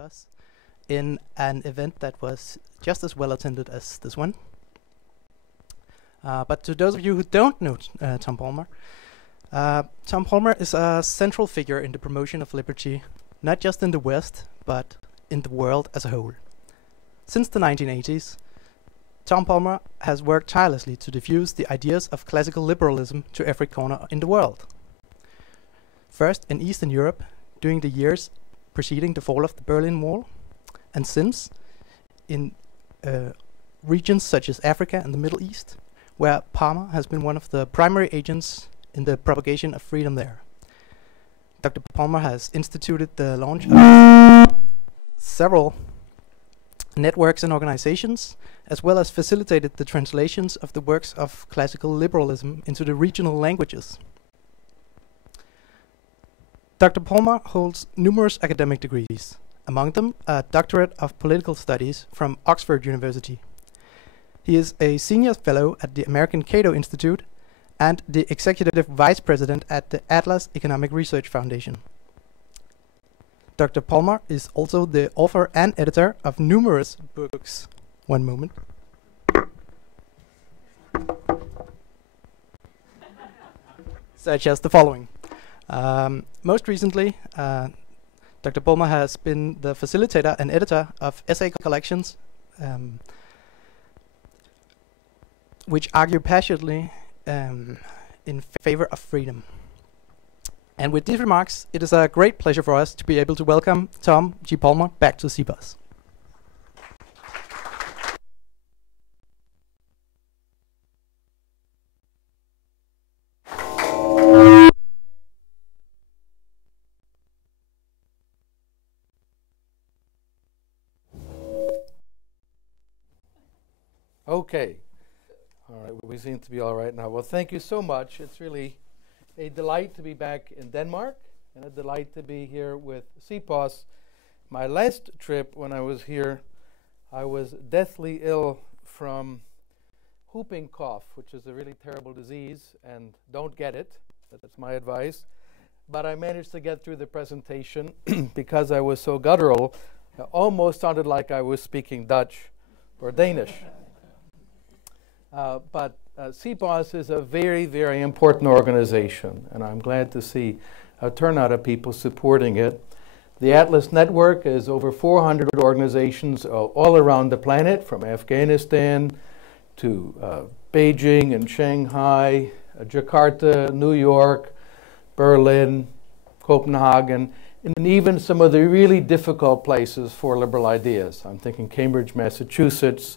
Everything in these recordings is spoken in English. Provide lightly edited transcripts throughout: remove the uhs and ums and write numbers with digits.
CEPOS in an event that was just as well attended as this one. But to those of you who don't know Tom Palmer, Tom Palmer is a central figure in the promotion of liberty, not just in the West, but in the world as a whole. Since the 1980s, Tom Palmer has worked tirelessly to diffuse the ideas of classical liberalism to every corner in the world. First in Eastern Europe, during the years preceding the fall of the Berlin Wall, and since in regions such as Africa and the Middle East, where Palmer has been one of the primary agents in the propagation of freedom there. Dr. Palmer has instituted the launch of several networks and organizations, as well as facilitated the translations of the works of classical liberalism into the regional languages. Dr. Palmer holds numerous academic degrees, among them a doctorate of political studies from Oxford University. He is a senior fellow at the American Cato Institute and the executive vice president at the Atlas Economic Research Foundation. Dr. Palmer is also the author and editor of numerous books. One moment. Such as the following. Most recently, Dr. Palmer has been the facilitator and editor of essay collections which argue passionately in favor of freedom. And with these remarks, it is a great pleasure for us to be able to welcome Tom G. Palmer back to CEPOS. Okay. All right, we seem to be all right now. Well, thank you so much. It's really a delight to be back in Denmark and a delight to be here with CEPOS. My last trip when I was here, I was deathly ill from whooping cough, which is a really terrible disease, and don't get it. That's my advice. But I managed to get through the presentation because I was so guttural. It almost sounded like I was speaking Dutch or Danish. But CEPOS is a very, very important organization, and I'm glad to see a turnout of people supporting it. The Atlas Network is over 400 organizations all around the planet, from Afghanistan to Beijing and Shanghai, Jakarta, New York, Berlin, Copenhagen, and even some of the really difficult places for liberal ideas. I'm thinking Cambridge, Massachusetts,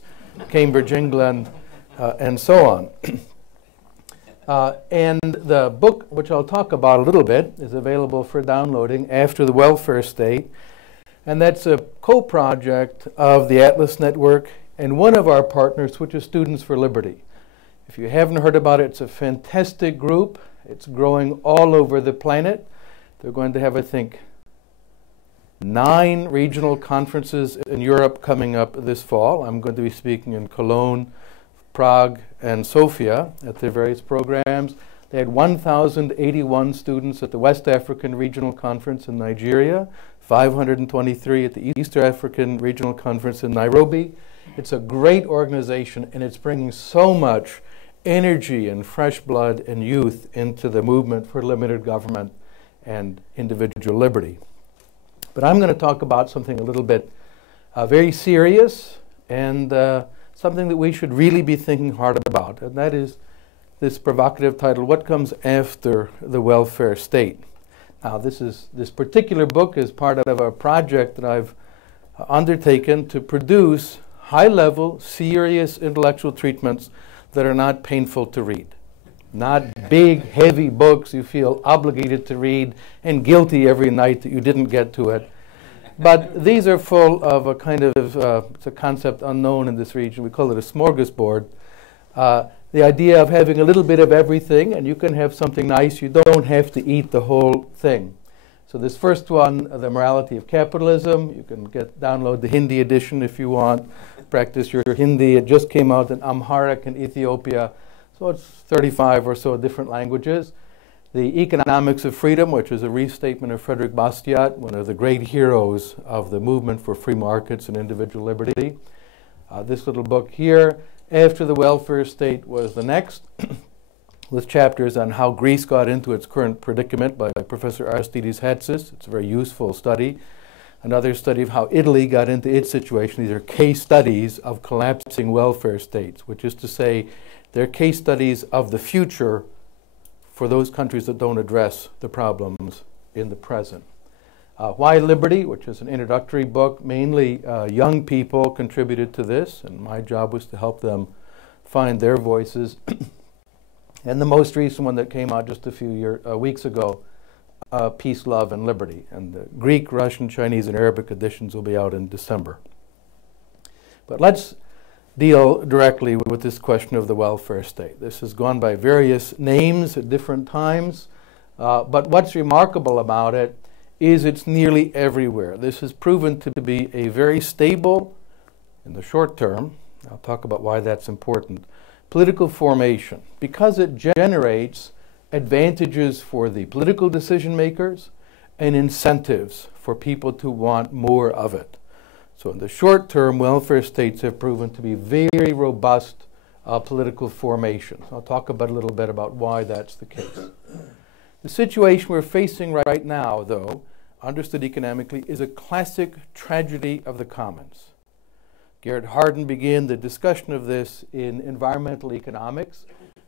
Cambridge, England, and so on. And the book, which I'll talk about a little bit, is available for downloading, After the Welfare State. And that's a co-project of the Atlas Network and one of our partners, which is Students for Liberty. If you haven't heard about it, it's a fantastic group. It's growing all over the planet. They're going to have, I think, 9 regional conferences in Europe coming up this fall. I'm going to be speaking in Cologne, Prague, and Sofia at their various programs. They had 1,081 students at the West African Regional Conference in Nigeria, 523 at the East African Regional Conference in Nairobi. It's a great organization, and it's bringing so much energy and fresh blood and youth into the movement for limited government and individual liberty. But I'm going to talk about something a little bit very serious and something that we should really be thinking hard about, and that is this provocative title, What Comes After the Welfare State? Now, this particular book is part of a project that I've undertaken to produce high-level, serious intellectual treatments that are not painful to read. Not big, heavy books you feel obligated to read and guilty every night that you didn't get to it. But these are full of a kind of, it's a concept unknown in this region. We call it a smorgasbord. The idea of having a little bit of everything, and you can have something nice. You don't have to eat the whole thing. So this first one, The Morality of Capitalism, you can download the Hindi edition if you want. Practice your Hindi. It just came out in Amharic in Ethiopia. So it's 35 or so different languages. The Economics of Freedom, which is a restatement of Frederick Bastiat, one of the great heroes of the movement for free markets and individual liberty. This little book here, After the Welfare State, was the next, with chapters on how Greece got into its current predicament by Professor Aristides Hatsis. It's a very useful study. Another study of how Italy got into its situation. These are case studies of collapsing welfare states, which is to say they're case studies of the future for those countries that don't address the problems in the present. Why Liberty, which is an introductory book, mainly young people contributed to this, and my job was to help them find their voices. And the most recent one that came out just a few weeks ago, Peace, Love, and Liberty. And the Greek, Russian, Chinese, and Arabic editions will be out in December. But let's deal directly with this question of the welfare state. This has gone by various names at different times, but what's remarkable about it is it's nearly everywhere. This has proven to be a very stable, in the short term, I'll talk about why that's important, political formation, because it generates advantages for the political decision makers and incentives for people to want more of it. So in the short term, welfare states have proven to be very robust political formations. I'll talk about a little bit about why that's the case. The situation we're facing right now, though, understood economically, is a classic tragedy of the commons. Garrett Hardin began the discussion of this in environmental economics.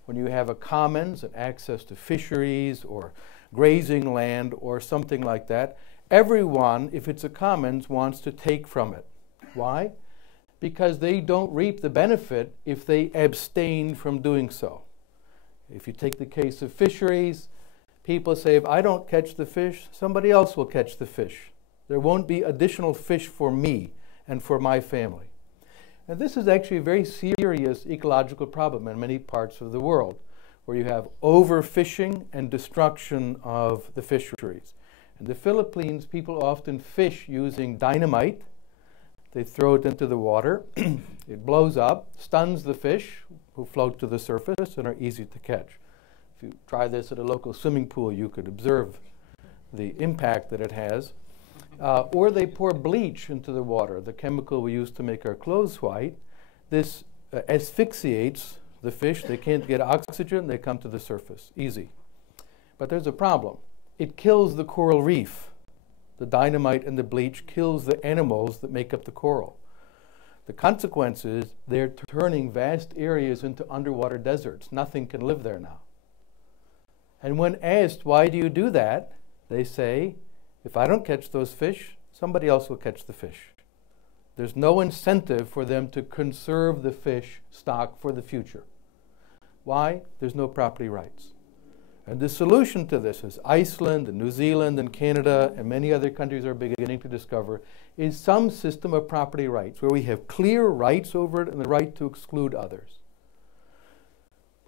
When you have a commons and access to fisheries or grazing land or something like that, everyone, if it's a commons, wants to take from it. Why? Because they don't reap the benefit if they abstain from doing so. If you take the case of fisheries, people say, if I don't catch the fish, somebody else will catch the fish. There won't be additional fish for me and for my family. And this is actually a very serious ecological problem in many parts of the world, where you have overfishing and destruction of the fisheries. In the Philippines, people often fish using dynamite. They throw it into the water. It blows up, stuns the fish, who float to the surface and are easy to catch. If you try this at a local swimming pool, you could observe the impact that it has. Or they pour bleach into the water, the chemical we use to make our clothes white. This asphyxiates the fish. They can't get oxygen. They come to the surface. Easy. But there's a problem. It kills the coral reef. The dynamite and the bleach kills the animals that make up the coral. The consequence is they're turning vast areas into underwater deserts. Nothing can live there now. And when asked, why do you do that? They say, if I don't catch those fish, somebody else will catch the fish. There's no incentive for them to conserve the fish stock for the future. Why? There's no property rights. And the solution to this, as Iceland and New Zealand and Canada and many other countries are beginning to discover, is some system of property rights where we have clear rights over it and the right to exclude others.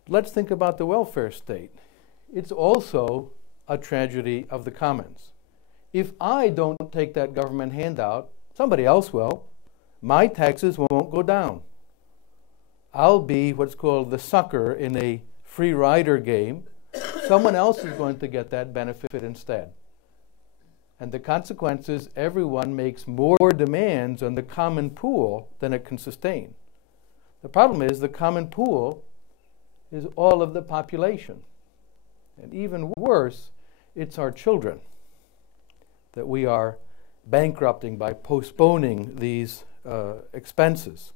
Let's think about the welfare state. It's also a tragedy of the commons. If I don't take that government handout, somebody else will. My taxes won't go down. I'll be what's called the sucker in a free rider game. Someone else is going to get that benefit instead. And the consequence is everyone makes more demands on the common pool than it can sustain. The problem is the common pool is all of the population. And even worse, it's our children that we are bankrupting by postponing these expenses.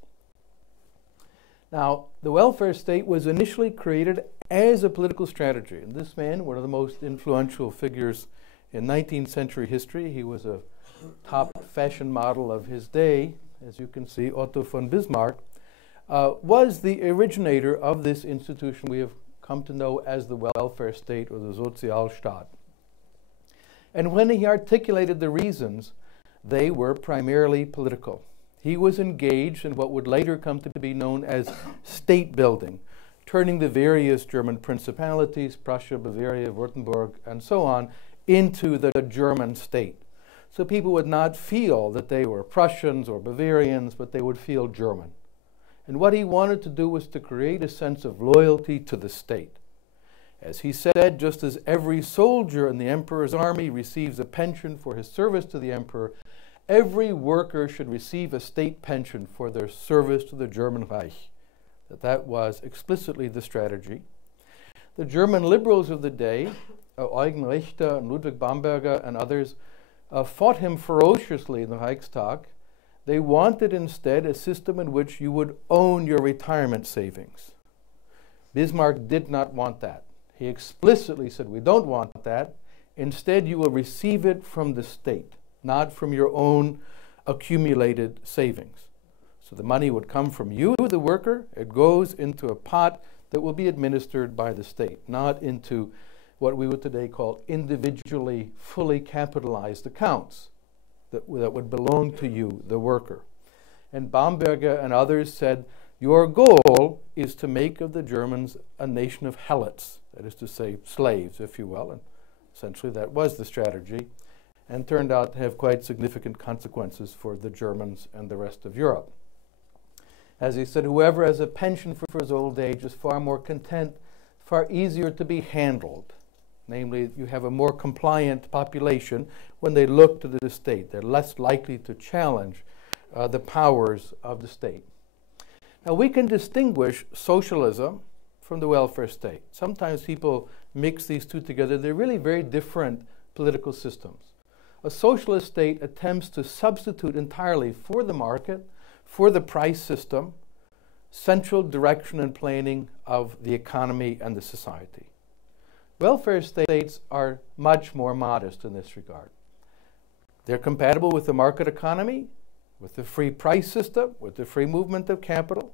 Now, the welfare state was initially created as a political strategy. And this man, one of the most influential figures in 19th century history, he was a top fashion model of his day, as you can see, Otto von Bismarck, was the originator of this institution we have come to know as the welfare state or the Sozialstaat. And when he articulated the reasons, they were primarily political. He was engaged in what would later come to be known as state building, turning the various German principalities, Prussia, Bavaria, Württemberg, and so on, into the German state. So people would not feel that they were Prussians or Bavarians, but they would feel German. And what he wanted to do was to create a sense of loyalty to the state. As he said, just as every soldier in the emperor's army receives a pension for his service to the emperor, every worker should receive a state pension for their service to the German Reich. That was explicitly the strategy. The German liberals of the day, Eugen Richter and Ludwig Bamberger and others, fought him ferociously in the Reichstag. They wanted instead a system in which you would own your retirement savings. Bismarck did not want that. He explicitly said, we don't want that. Instead, you will receive it from the state, not from your own accumulated savings. So the money would come from you, the worker. It goes into a pot that will be administered by the state, not into what we would today call individually fully capitalized accounts that would belong to you, the worker. And Bamberger and others said, your goal is to make of the Germans a nation of helots, that is to say, slaves, if you will. And essentially that was the strategy, and turned out to have quite significant consequences for the Germans and the rest of Europe. As he said, whoever has a pension for his old age is far more content, far easier to be handled. Namely, you have a more compliant population when they look to the state. They're less likely to challenge the powers of the state. Now, we can distinguish socialism from the welfare state. Sometimes people mix these two together. They're really very different political systems. A socialist state attempts to substitute entirely for the market, for the price system, central direction and planning of the economy and the society. Welfare states are much more modest in this regard. They're compatible with the market economy, with the free price system, with the free movement of capital.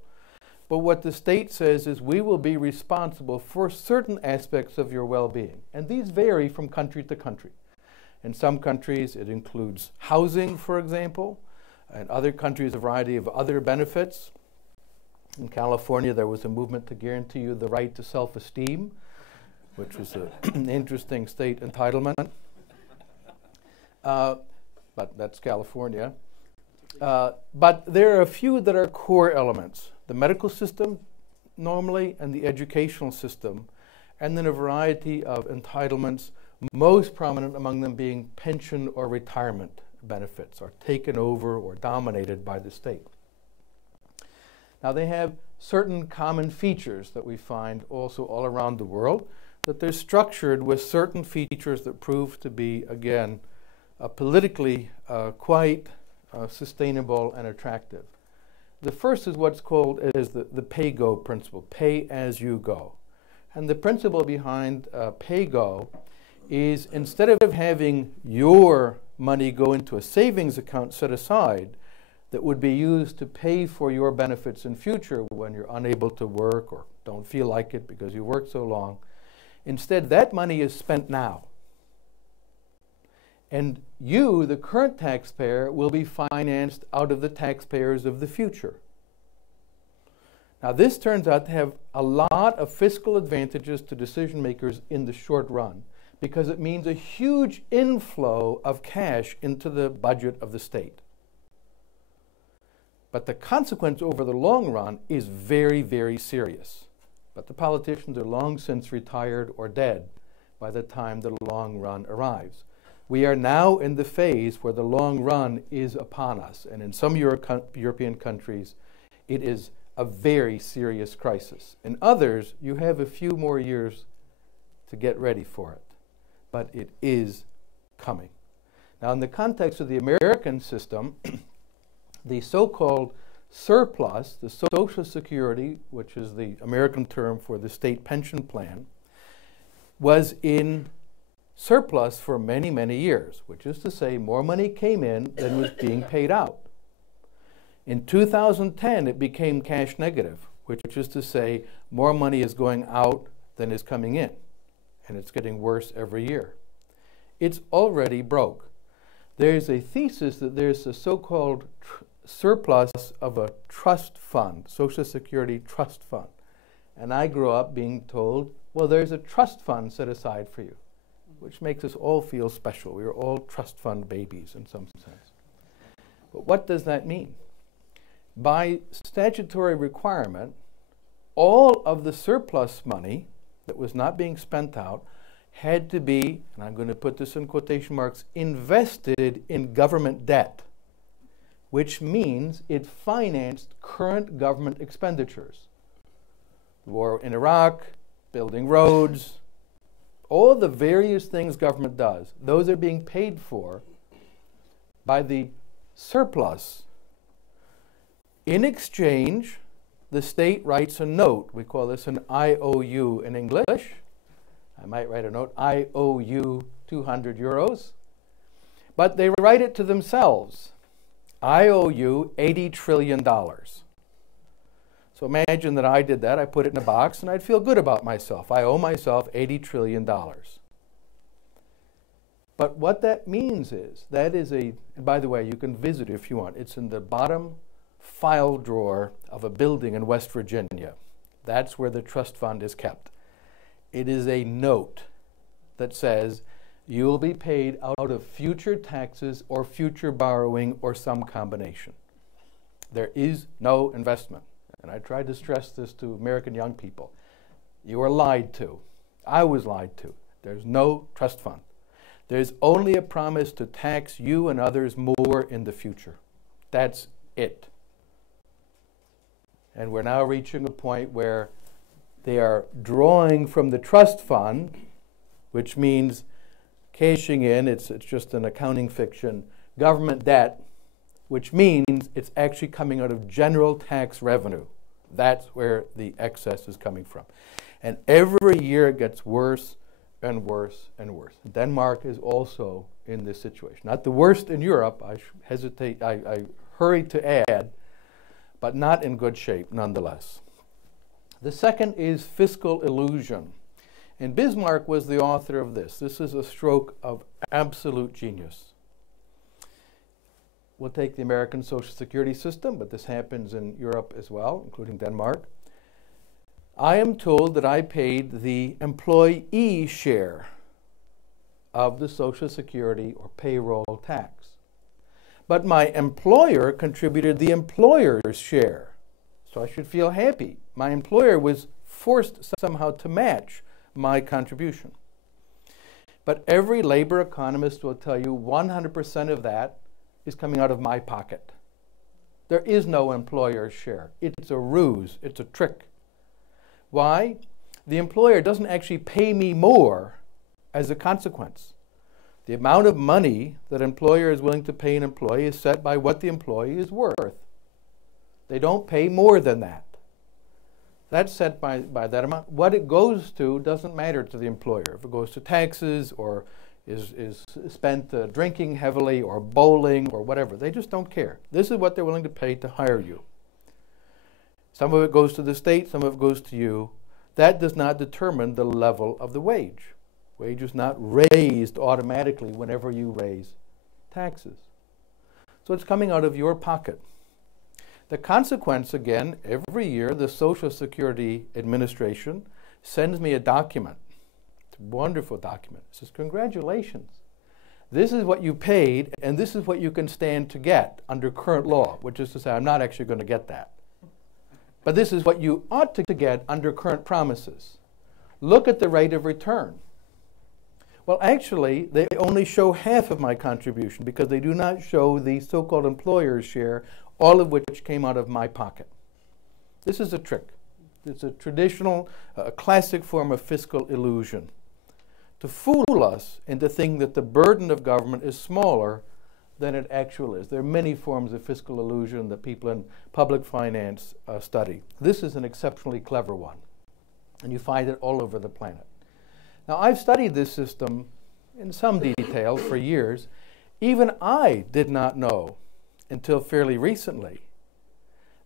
But what the state says is we will be responsible for certain aspects of your well-being. And these vary from country to country. In some countries it includes housing, for example. In other countries a variety of other benefits. In California there was a movement to guarantee you the right to self-esteem, which was an interesting state entitlement. But that's California. But there are a few that are core elements. The medical system, normally, and the educational system, and then a variety of entitlements, most prominent among them being pension or retirement benefits, are taken over or dominated by the state. Now they have certain common features that we find also all around the world, that they're structured with certain features that prove to be, again, politically quite sustainable and attractive. The first is what's called as the pay-go principle, pay as you go. And the principle behind pay-go is instead of having your money go into a savings account set aside that would be used to pay for your benefits in future when you're unable to work or don't feel like it because you worked so long, instead that money is spent now. And you, the current taxpayer, will be financed out of the taxpayers of the future. Now this turns out to have a lot of fiscal advantages to decision makers in the short run because it means a huge inflow of cash into the budget of the state. But the consequence over the long run is very, very serious. But the politicians are long since retired or dead by the time the long run arrives. We are now in the phase where the long run is upon us, and in some European countries it is a very serious crisis. In others, you have a few more years to get ready for it, but it is coming. Now, in the context of the American system, the so-called surplus, the Social Security, which is the American term for the state pension plan, was in surplus for many, many years, which is to say more money came in than was being paid out. In 2010, it became cash negative, which is to say more money is going out than is coming in, and it's getting worse every year. It's already broke. There's a thesis that there's a so-called surplus of a trust fund, Social Security trust fund. And I grew up being told, well, there's a trust fund set aside for you, which makes us all feel special. We are all trust fund babies in some sense. But what does that mean? By statutory requirement, all of the surplus money that was not being spent out had to be, and I'm going to put this in quotation marks, invested in government debt, which means it financed current government expenditures. The war in Iraq, building roads, all the various things government does, those are being paid for by the surplus. In exchange, the state writes a note. We call this an IOU in English. I might write a note, I owe you 200 euros. But they write it to themselves. I owe you $80 trillion. So imagine that I did that. I put it in a box and I'd feel good about myself. I owe myself $80 trillion. But what that means is, that is and by the way, you can visit it if you want. It's in the bottom file drawer of a building in West Virginia. That's where the trust fund is kept. It is a note that says you will be paid out of future taxes or future borrowing or some combination. There is no investment. And I tried to stress this to American young people. You are lied to. I was lied to. There's no trust fund. There's only a promise to tax you and others more in the future. That's it. And we're now reaching a point where they are drawing from the trust fund, which means cashing in, it's just an accounting fiction, government debt, which means it's actually coming out of general tax revenue. That's where the excess is coming from. And every year it gets worse and worse and worse. Denmark is also in this situation. Not the worst in Europe, I hurry to add, but not in good shape nonetheless. The second is fiscal illusion. And Bismarck was the author of this. This is a stroke of absolute genius. We'll take the American Social Security system, but this happens in Europe as well, including Denmark. I am told that I paid the employee share of the Social Security or payroll tax. But my employer contributed the employer's share. So I should feel happy. My employer was forced somehow to match my contribution. But every labor economist will tell you 100% of that is coming out of my pocket. There is no employer's share. It's a ruse. It's a trick. Why? The employer doesn't actually pay me more as a consequence. The amount of money that an employer is willing to pay an employee is set by what the employee is worth. They don't pay more than that. That's set by that amount. What it goes to doesn't matter to the employer. If it goes to taxes or is spent drinking heavily or bowling or whatever, they just don't care. This is what they're willing to pay to hire you. Some of it goes to the state, some of it goes to you. That does not determine the level of the wage. Wage is not raised automatically whenever you raise taxes. So it's coming out of your pocket. The consequence, again, every year the Social Security Administration sends me a document. It's a wonderful document. It says, congratulations. This is what you paid, and this is what you can stand to get under current law, which is to say, I'm not actually going to get that. But this is what you ought to get under current promises. Look at the rate of return. Well, actually, they only show half of my contribution because they do not show the so-called employer's share, all of which came out of my pocket. This is a trick. It's a traditional, classic form of fiscal illusion. To fool us into thinking that the burden of government is smaller than it actually is. There are many forms of fiscal illusion that people in public finance study. This is an exceptionally clever one, and you find it all over the planet. Now, I've studied this system in some detail for years. Even I did not know until fairly recently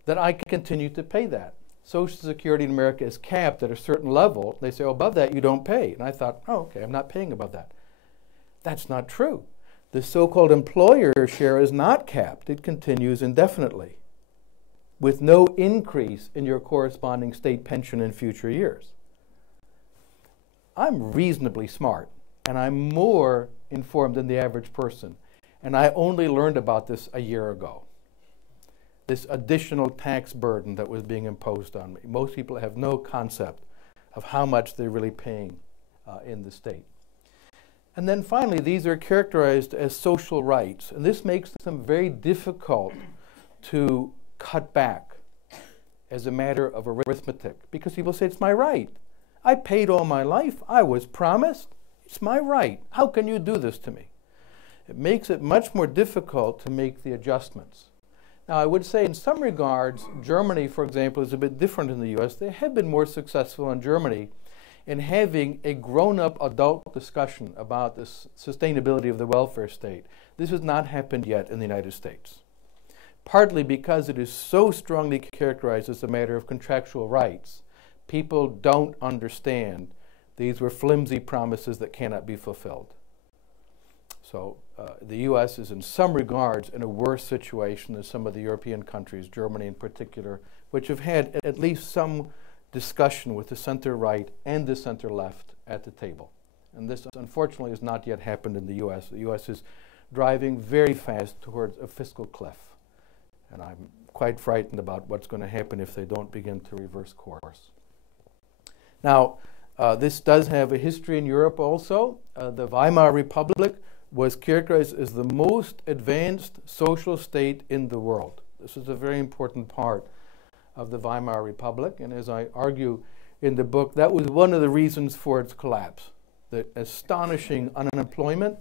that I could continue to pay that. Social Security in America is capped at a certain level. They say, oh, above that you don't pay. And I thought, oh, okay, I'm not paying above that. That's not true. The so-called employer share is not capped. It continues indefinitely with no increase in your corresponding state pension in future years. I'm reasonably smart, and I'm more informed than the average person. And I only learned about this a year ago. This additional tax burden that was being imposed on me. Most people have no concept of how much they're really paying in the state. And then finally, these are characterized as social rights, and this makes them very difficult to cut back as a matter of arithmetic, because people say, it's my right. I paid all my life. I was promised. It's my right. How can you do this to me? It makes it much more difficult to make the adjustments. Now, I would say in some regards, Germany, for example, is a bit different in the US. They have been more successful in Germany in having a grown-up adult discussion about the sustainability of the welfare state. This has not happened yet in the United States, partly because it is so strongly characterized as a matter of contractual rights. People don't understand these were flimsy promises that cannot be fulfilled. So the US is in some regards in a worse situation than some of the European countries, Germany in particular, which have had at least some discussion with the center-right and the center-left at the table. And this, unfortunately, has not yet happened in the US. The US is driving very fast towards a fiscal cliff. And I'm quite frightened about what's going to happen if they don't begin to reverse course. Now, this does have a history in Europe also. The Weimar Republic was characterized as the most advanced social state in the world. This is a very important part of the Weimar Republic, and as I argue in the book, that was one of the reasons for its collapse. The astonishing unemployment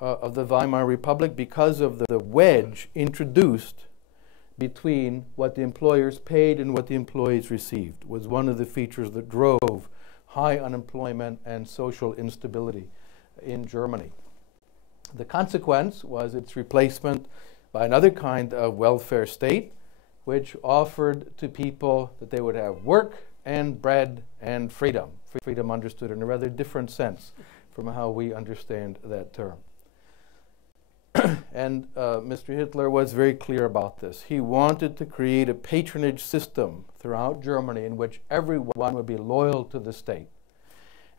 of the Weimar Republic because of the wedge introduced between what the employers paid and what the employees received was one of the features that drove high unemployment and social instability in Germany. The consequence was its replacement by another kind of welfare state, which offered to people that they would have work and bread and freedom. Freedom understood in a rather different sense from how we understand that term. And Mr. Hitler was very clear about this. He wanted to create a patronage system throughout Germany in which everyone would be loyal to the state.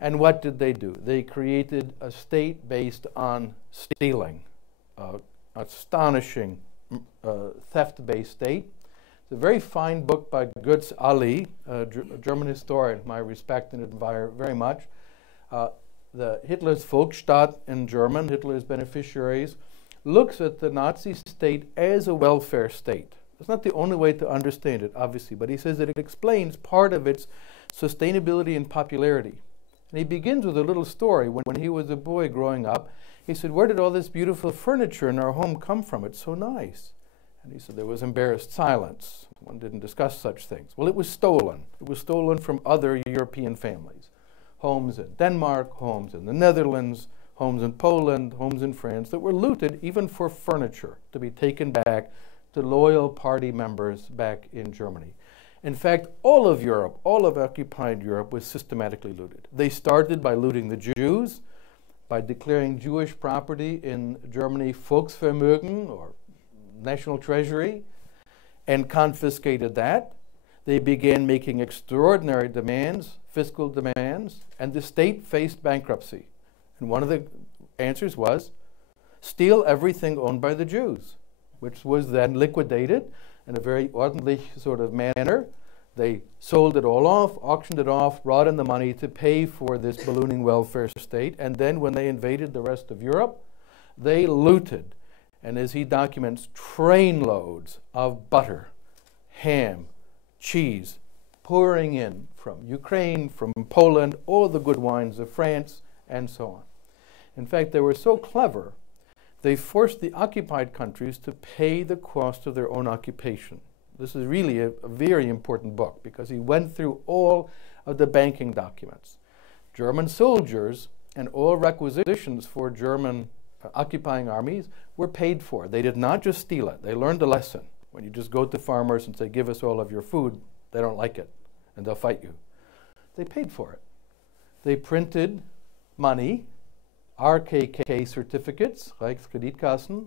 And what did they do? They created a state based on stealing, astonishing theft-based state. It's a very fine book by Götz Ali, a German historian whom I respect and admire very much. The Hitler's Volksstaat in German, Hitler's beneficiaries, looks at the Nazi state as a welfare state. It's not the only way to understand it, obviously, but he says that it explains part of its sustainability and popularity. And he begins with a little story. When he was a boy growing up, he said, "Where did all this beautiful furniture in our home come from? It's so nice." And he said there was embarrassed silence. One didn't discuss such things. Well, it was stolen. It was stolen from other European families. Homes in Denmark, homes in the Netherlands, homes in Poland, homes in France that were looted even for furniture to be taken back to loyal party members back in Germany. In fact, all of Europe, all of occupied Europe was systematically looted. They started by looting the Jews, by declaring Jewish property in Germany Volksvermögen, or national treasury, and confiscated that. They began making extraordinary demands, fiscal demands, and the state faced bankruptcy. And one of the answers was, steal everything owned by the Jews, which was then liquidated in a very orderly sort of manner. They sold it all off, auctioned it off, brought in the money to pay for this ballooning welfare state, and then when they invaded the rest of Europe, they looted, and as he documents, trainloads of butter, ham, cheese, pouring in from Ukraine, from Poland, all the good wines of France, and so on. In fact, they were so clever, they forced the occupied countries to pay the cost of their own occupation. This is really a very important book because he went through all of the banking documents. German soldiers and all requisitions for German occupying armies were paid for. They did not just steal it. They learned a lesson. When you just go to farmers and say, give us all of your food, they don't like it and they'll fight you. They paid for it. They printed money, RKK certificates, Reichskreditkassen,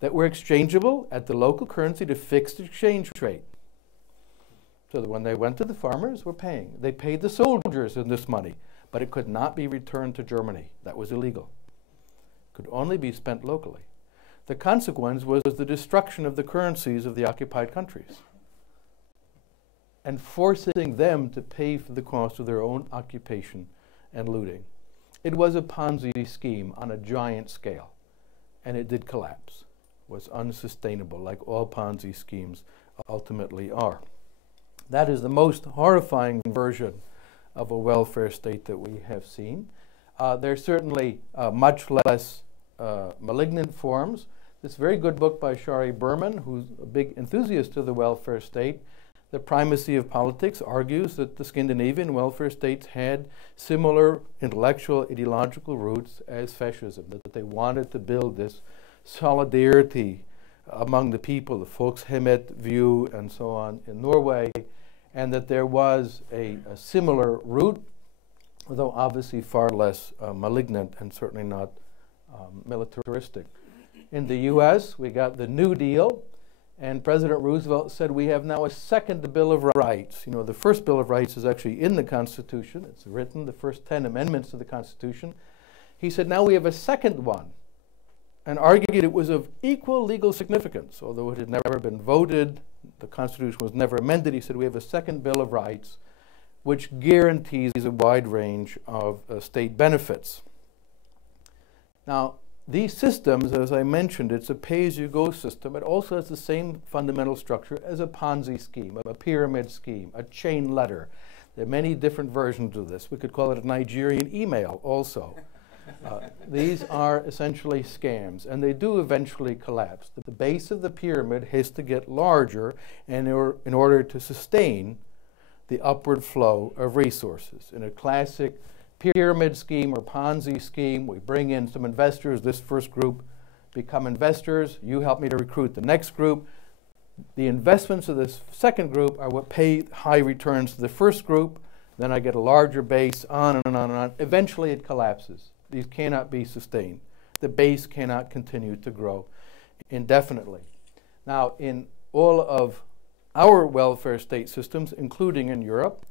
that were exchangeable at the local currency to fixed exchange rate. So that when they went to the farmers, were paying. They paid the soldiers in this money, but it could not be returned to Germany. That was illegal. It could only be spent locally. The consequence was the destruction of the currencies of the occupied countries. and forcing them to pay for the cost of their own occupation and looting. It was a Ponzi scheme on a giant scale, and it did collapse. It was unsustainable, like all Ponzi schemes ultimately are. That is the most horrifying version of a welfare state that we have seen. There's certainly much less malignant forms. This very good book by Shari Berman, who's a big enthusiast of the welfare state, The Primacy of Politics, argues that the Scandinavian welfare states had similar intellectual, ideological roots as fascism, that they wanted to build this solidarity among the people, the Folkshemmet view and so on in Norway, and that there was a similar root, although obviously far less malignant and certainly not militaristic. In the US, we got the New Deal, and President Roosevelt said we have now a second Bill of Rights. You know, the first Bill of Rights is actually in the Constitution. It's written, the first 10 amendments to the Constitution. He said now we have a second one, and argued it was of equal legal significance. Although it had never been voted, the Constitution was never amended, he said we have a second Bill of Rights which guarantees a wide range of state benefits. Now, these systems, as I mentioned, it's a pay-as-you-go system. It also has the same fundamental structure as a Ponzi scheme, a pyramid scheme, a chain letter. There are many different versions of this. We could call it a Nigerian email also. These are essentially scams, and they do eventually collapse. The base of the pyramid has to get larger in order to sustain the upward flow of resources. In a classic pyramid scheme or Ponzi scheme, we bring in some investors. This first group become investors. You help me to recruit the next group. The investments of this second group are what pay high returns to the first group. Then I get a larger base, on and on and on. Eventually it collapses. These cannot be sustained. The base cannot continue to grow indefinitely. Now, in all of our welfare state systems, including in Europe,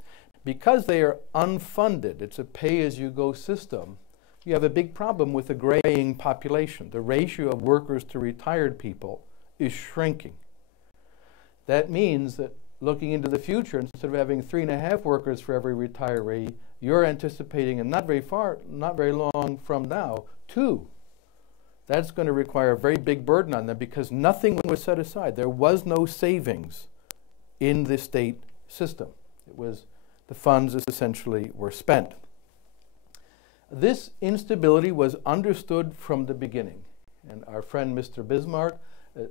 because they are unfunded, it's a pay-as-you-go system, you have a big problem with the graying population. The ratio of workers to retired people is shrinking. That means that looking into the future, instead of having 3.5 workers for every retiree, you're anticipating, and not very long from now, 2. That's going to require a very big burden on them because nothing was set aside. There was no savings in the state system. It was the funds essentially were spent. This instability was understood from the beginning, and our friend Mr. Bismarck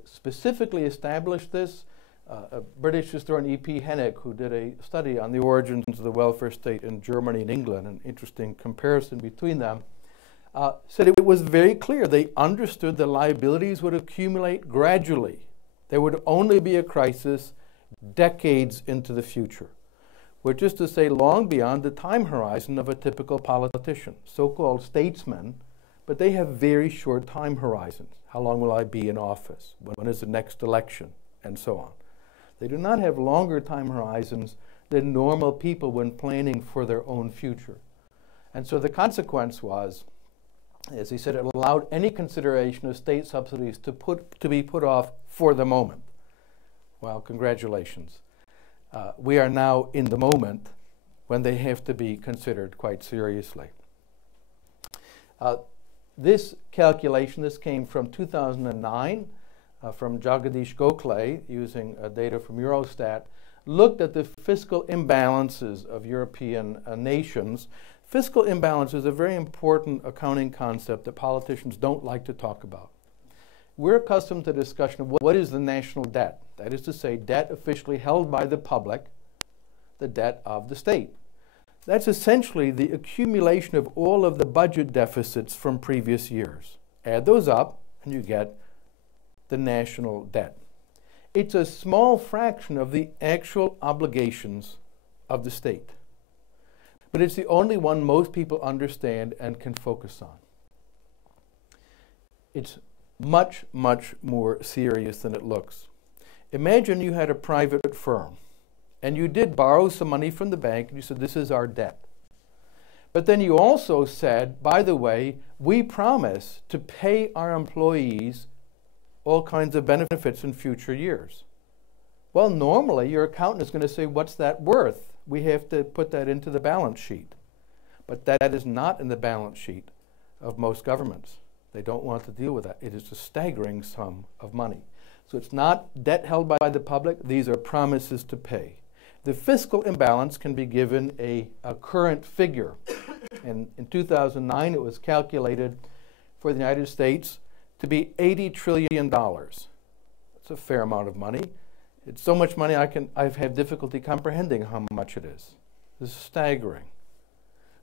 specifically established this. A British historian, E.P. Hennick, who did a study on the origins of the welfare state in Germany and England, an interesting comparison between them, said it was very clear. They understood the liabilities would accumulate gradually. There would only be a crisis decades into the future, which is to say long beyond the time horizon of a typical politician, so-called statesmen, but they have very short time horizons. How long will I be in office? When is the next election? And so on. They do not have longer time horizons than normal people when planning for their own future. And so the consequence was, as he said, it allowed any consideration of state subsidies to be put off for the moment. Well, congratulations. We are now in the moment when they have to be considered quite seriously. This calculation, this came from 2009, from Jagadish Gokhale, using data from Eurostat, looked at the fiscal imbalances of European nations. Fiscal imbalance is a very important accounting concept that politicians don't like to talk about. We're accustomed to the discussion of what is the national debt. That is to say, debt officially held by the public, the debt of the state. That's essentially the accumulation of all of the budget deficits from previous years. Add those up, and you get the national debt. It's a small fraction of the actual obligations of the state, but it's the only one most people understand and can focus on. It's much, much more serious than it looks. Imagine you had a private firm, and you did borrow some money from the bank, and you said, this is our debt. But then you also said, by the way, we promise to pay our employees all kinds of benefits in future years. Well, normally your accountant is going to say, what's that worth? We have to put that into the balance sheet. But that is not in the balance sheet of most governments. They don't want to deal with that. It is a staggering sum of money. So it's not debt held by the public. These are promises to pay. The fiscal imbalance can be given a current figure. And in 2009, it was calculated for the United States to be $80 trillion. That's a fair amount of money. It's so much money I've had difficulty comprehending how much it is. This is staggering.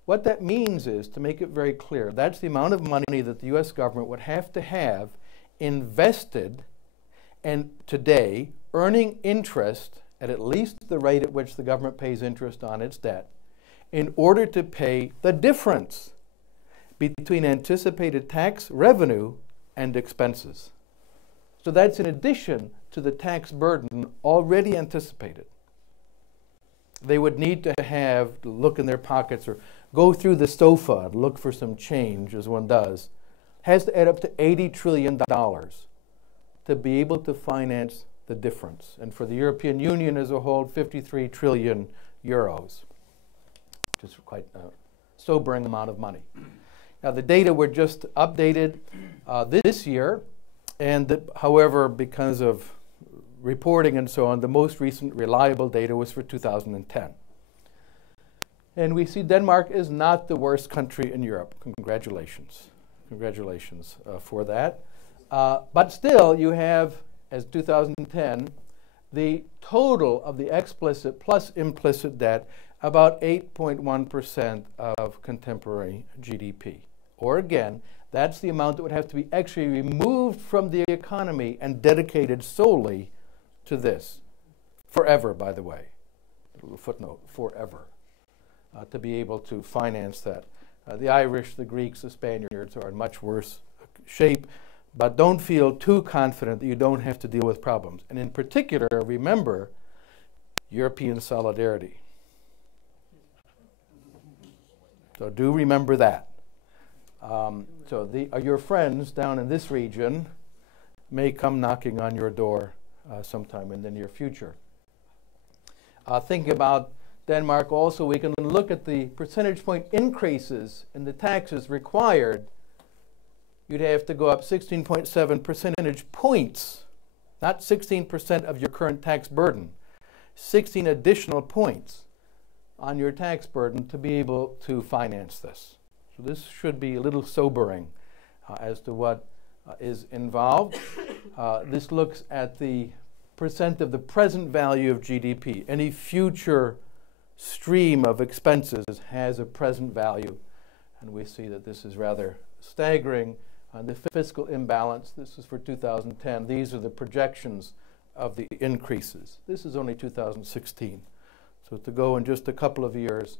What that means is, to make it very clear, that's the amount of money that the U.S. government would have to have invested and today earning interest at least the rate at which the government pays interest on its debt in order to pay the difference between anticipated tax revenue and expenses. So that's in addition to the tax burden already anticipated. They would need to have to look in their pockets or go through the sofa and look for some change, as one does. Has to add up to $80 trillion to be able to finance the difference. And for the European Union as a whole, 53 trillion euros. Just quite a sobering amount of money. Now, the data were just updated this year, and however, because of reporting and so on, the most recent reliable data was for 2010. And we see Denmark is not the worst country in Europe. Congratulations. Congratulations for that. But still, you have, as 2010, the total of the explicit plus implicit debt about 8.1% of contemporary GDP. Or again, that's the amount that would have to be actually removed from the economy and dedicated solely to this. Forever, by the way. A little footnote, forever. To be able to finance that. The Irish, the Greeks, the Spaniards are in much worse shape, but don't feel too confident that you don't have to deal with problems. And in particular, remember European solidarity. So do remember that. Your friends down in this region may come knocking on your door sometime in the near future. Think about Denmark also. We can look at the percentage point increases in the taxes required. You'd have to go up 16.7 percentage points, not 16% of your current tax burden, 16 additional points on your tax burden to be able to finance this. So this should be a little sobering as to what is involved. This looks at the percent of the present value of GDP. Any future stream of expenses has a present value, and we see that this is rather staggering. The fiscal imbalance, this is for 2010. These are the projections of the increases. This is only 2016. So to go in just a couple of years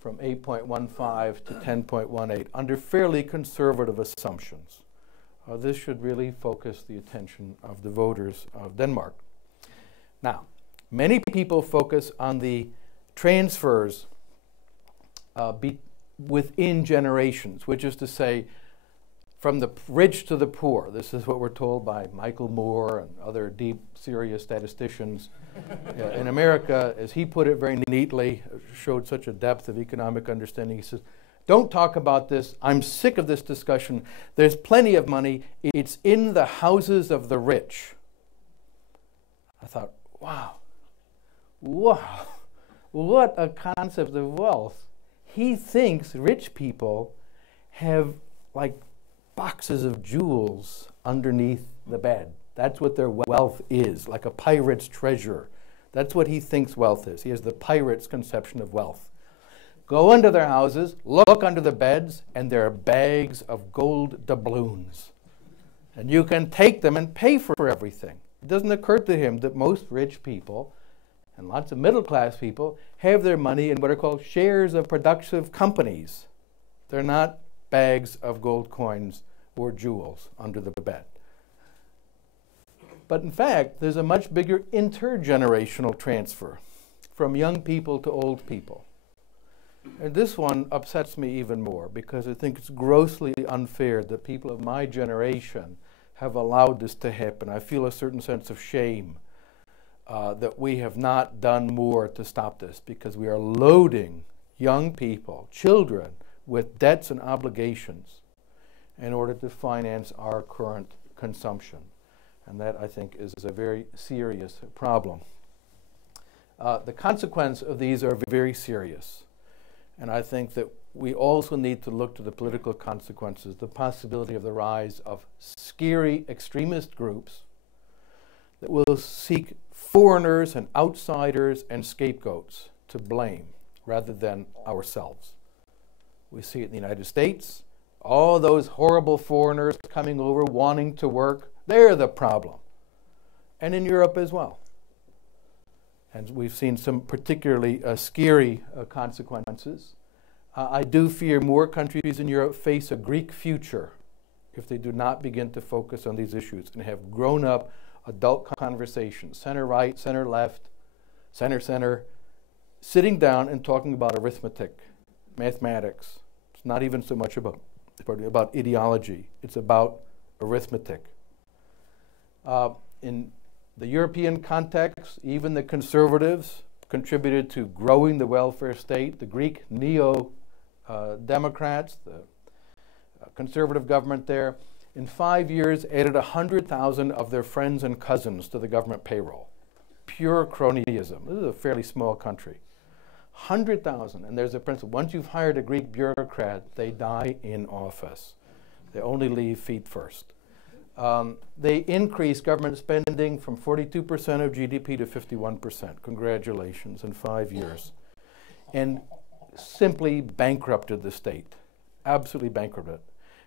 from 8.15 to 10.18 under fairly conservative assumptions. This should really focus the attention of the voters of Denmark. Now, many people focus on the transfers within generations, which is to say, from the rich to the poor. This is what we're told by Michael Moore and other deep, serious statisticians. In America, as he put it very neatly, showed such a depth of economic understanding. He says, don't talk about this. I'm sick of this discussion. There's plenty of money. It's in the houses of the rich. I thought, wow, what a concept of wealth. He thinks rich people have like boxes of jewels underneath the bed. That's what their wealth is, like a pirate's treasure. That's what he thinks wealth is. He has the pirate's conception of wealth. Go into their houses, look under the beds, and there are bags of gold doubloons. And you can take them and pay for everything. It doesn't occur to him that most rich people and lots of middle-class people have their money in what are called shares of productive companies. They're not bags of gold coins or jewels under the bed. But in fact, there's a much bigger intergenerational transfer from young people to old people. And this one upsets me even more because I think it's grossly unfair that people of my generation have allowed this to happen. I feel a certain sense of shame that we have not done more to stop this, because we are loading young people, children, with debts and obligations in order to finance our current consumption. And that, I think, is a very serious problem. The consequence of these are very serious. And I think that we also need to look to the political consequences, the possibility of the rise of scary extremist groups that will seek foreigners and outsiders and scapegoats to blame rather than ourselves. We see it in the United States. All those horrible foreigners coming over wanting to work, they're the problem. And in Europe as well. And we've seen some particularly scary consequences. I do fear more countries in Europe face a Greek future if they do not begin to focus on these issues and have grown-up adult conversations, center-right, center-left, center-center, sitting down and talking about arithmetic, mathematics. It's not even so much about ideology. It's about arithmetic. In the European context, even the conservatives contributed to growing the welfare state. The Greek neo-democrats, the conservative government there, in 5 years added 100,000 of their friends and cousins to the government payroll. Pure cronyism. This is a fairly small country. 100,000, and there's a principle. Once you've hired a Greek bureaucrat, they die in office. They only leave feet first. They increased government spending from 42% of GDP to 51%. Congratulations, in 5 years. And simply bankrupted the state. Absolutely bankrupted.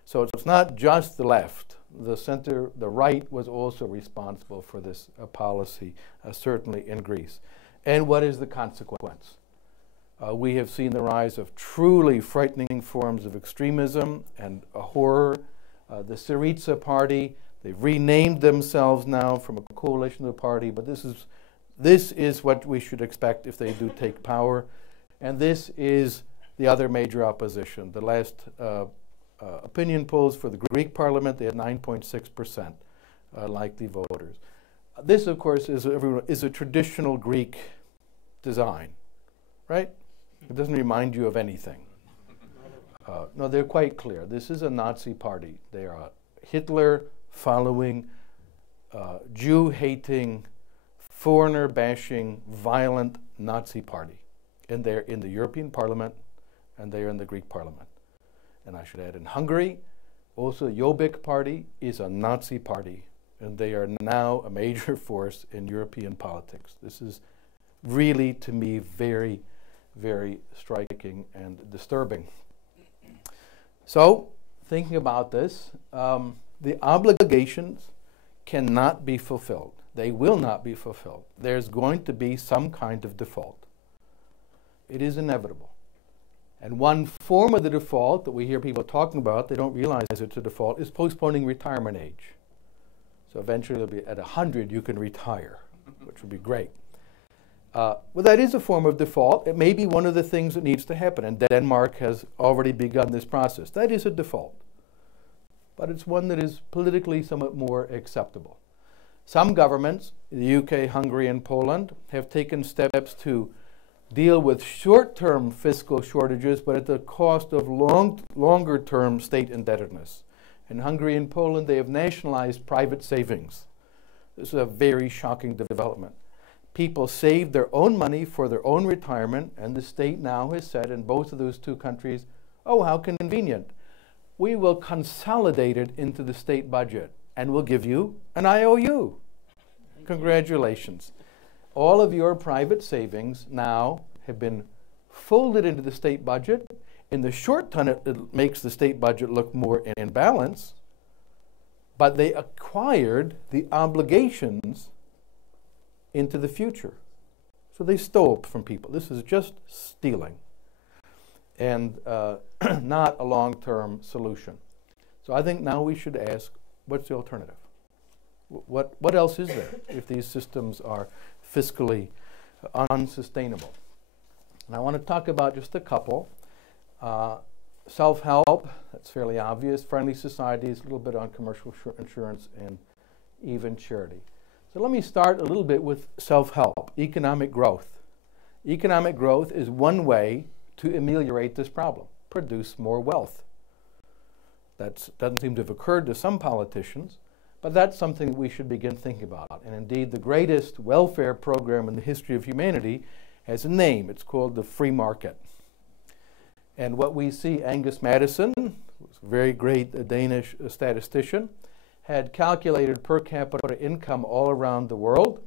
So it's not just the left. The center, the right was also responsible for this policy, certainly in Greece. And what is the consequence? We have seen the rise of truly frightening forms of extremism and horror. The Syriza party, they've renamed themselves now from a coalition of the party, but this is what we should expect if they do take power. And this is the other major opposition. The last opinion polls for the Greek parliament, they had 9.6% likely voters. This, of course, is a traditional Greek design, right? It doesn't remind you of anything. No, they're quite clear. This is a Nazi party. They are a Hitler-following, Jew-hating, foreigner-bashing, violent Nazi party. And they're in the European Parliament, and they're in the Greek Parliament. And I should add, in Hungary, also the Jobbik party is a Nazi party, and they are now a major force in European politics. This is really, to me, very, very striking and disturbing. So, thinking about this, the obligations cannot be fulfilled. They will not be fulfilled. There's going to be some kind of default. It is inevitable. And one form of the default that we hear people talking about, they don't realize it's a default, is postponing retirement age. So eventually it'll be at 100 you can retire, which would be great. Well, that is a form of default. It may be one of the things that needs to happen, and Denmark has already begun this process. That is a default. But it's one that is politically somewhat more acceptable. Some governments, the UK, Hungary, and Poland, have taken steps to deal with short-term fiscal shortages, but at the cost of longer-term state indebtedness. In Hungary and Poland, they have nationalized private savings. This is a very shocking development. People saved their own money for their own retirement, and the state now has said in both of those two countries, oh, how convenient. We will consolidate it into the state budget, and we'll give you an IOU. Congratulations. All of your private savings now have been folded into the state budget. In the short term, it makes the state budget look more in balance, but they acquired the obligations into the future. So they stole from people. This is just stealing and not a long-term solution. So I think now we should ask, what's the alternative? What else is there if these systems are fiscally unsustainable? And I want to talk about just a couple. Self-help, that's fairly obvious. Friendly societies, a little bit on commercial insurance, and even charity. So let me start a little bit with self-help, economic growth. Economic growth is one way to ameliorate this problem, produce more wealth. That doesn't seem to have occurred to some politicians, but that's something we should begin thinking about. And indeed, the greatest welfare program in the history of humanity has a name. It's called the free market. And what we see, Angus Madison, who was a very great Danish statistician, had calculated per capita income all around the world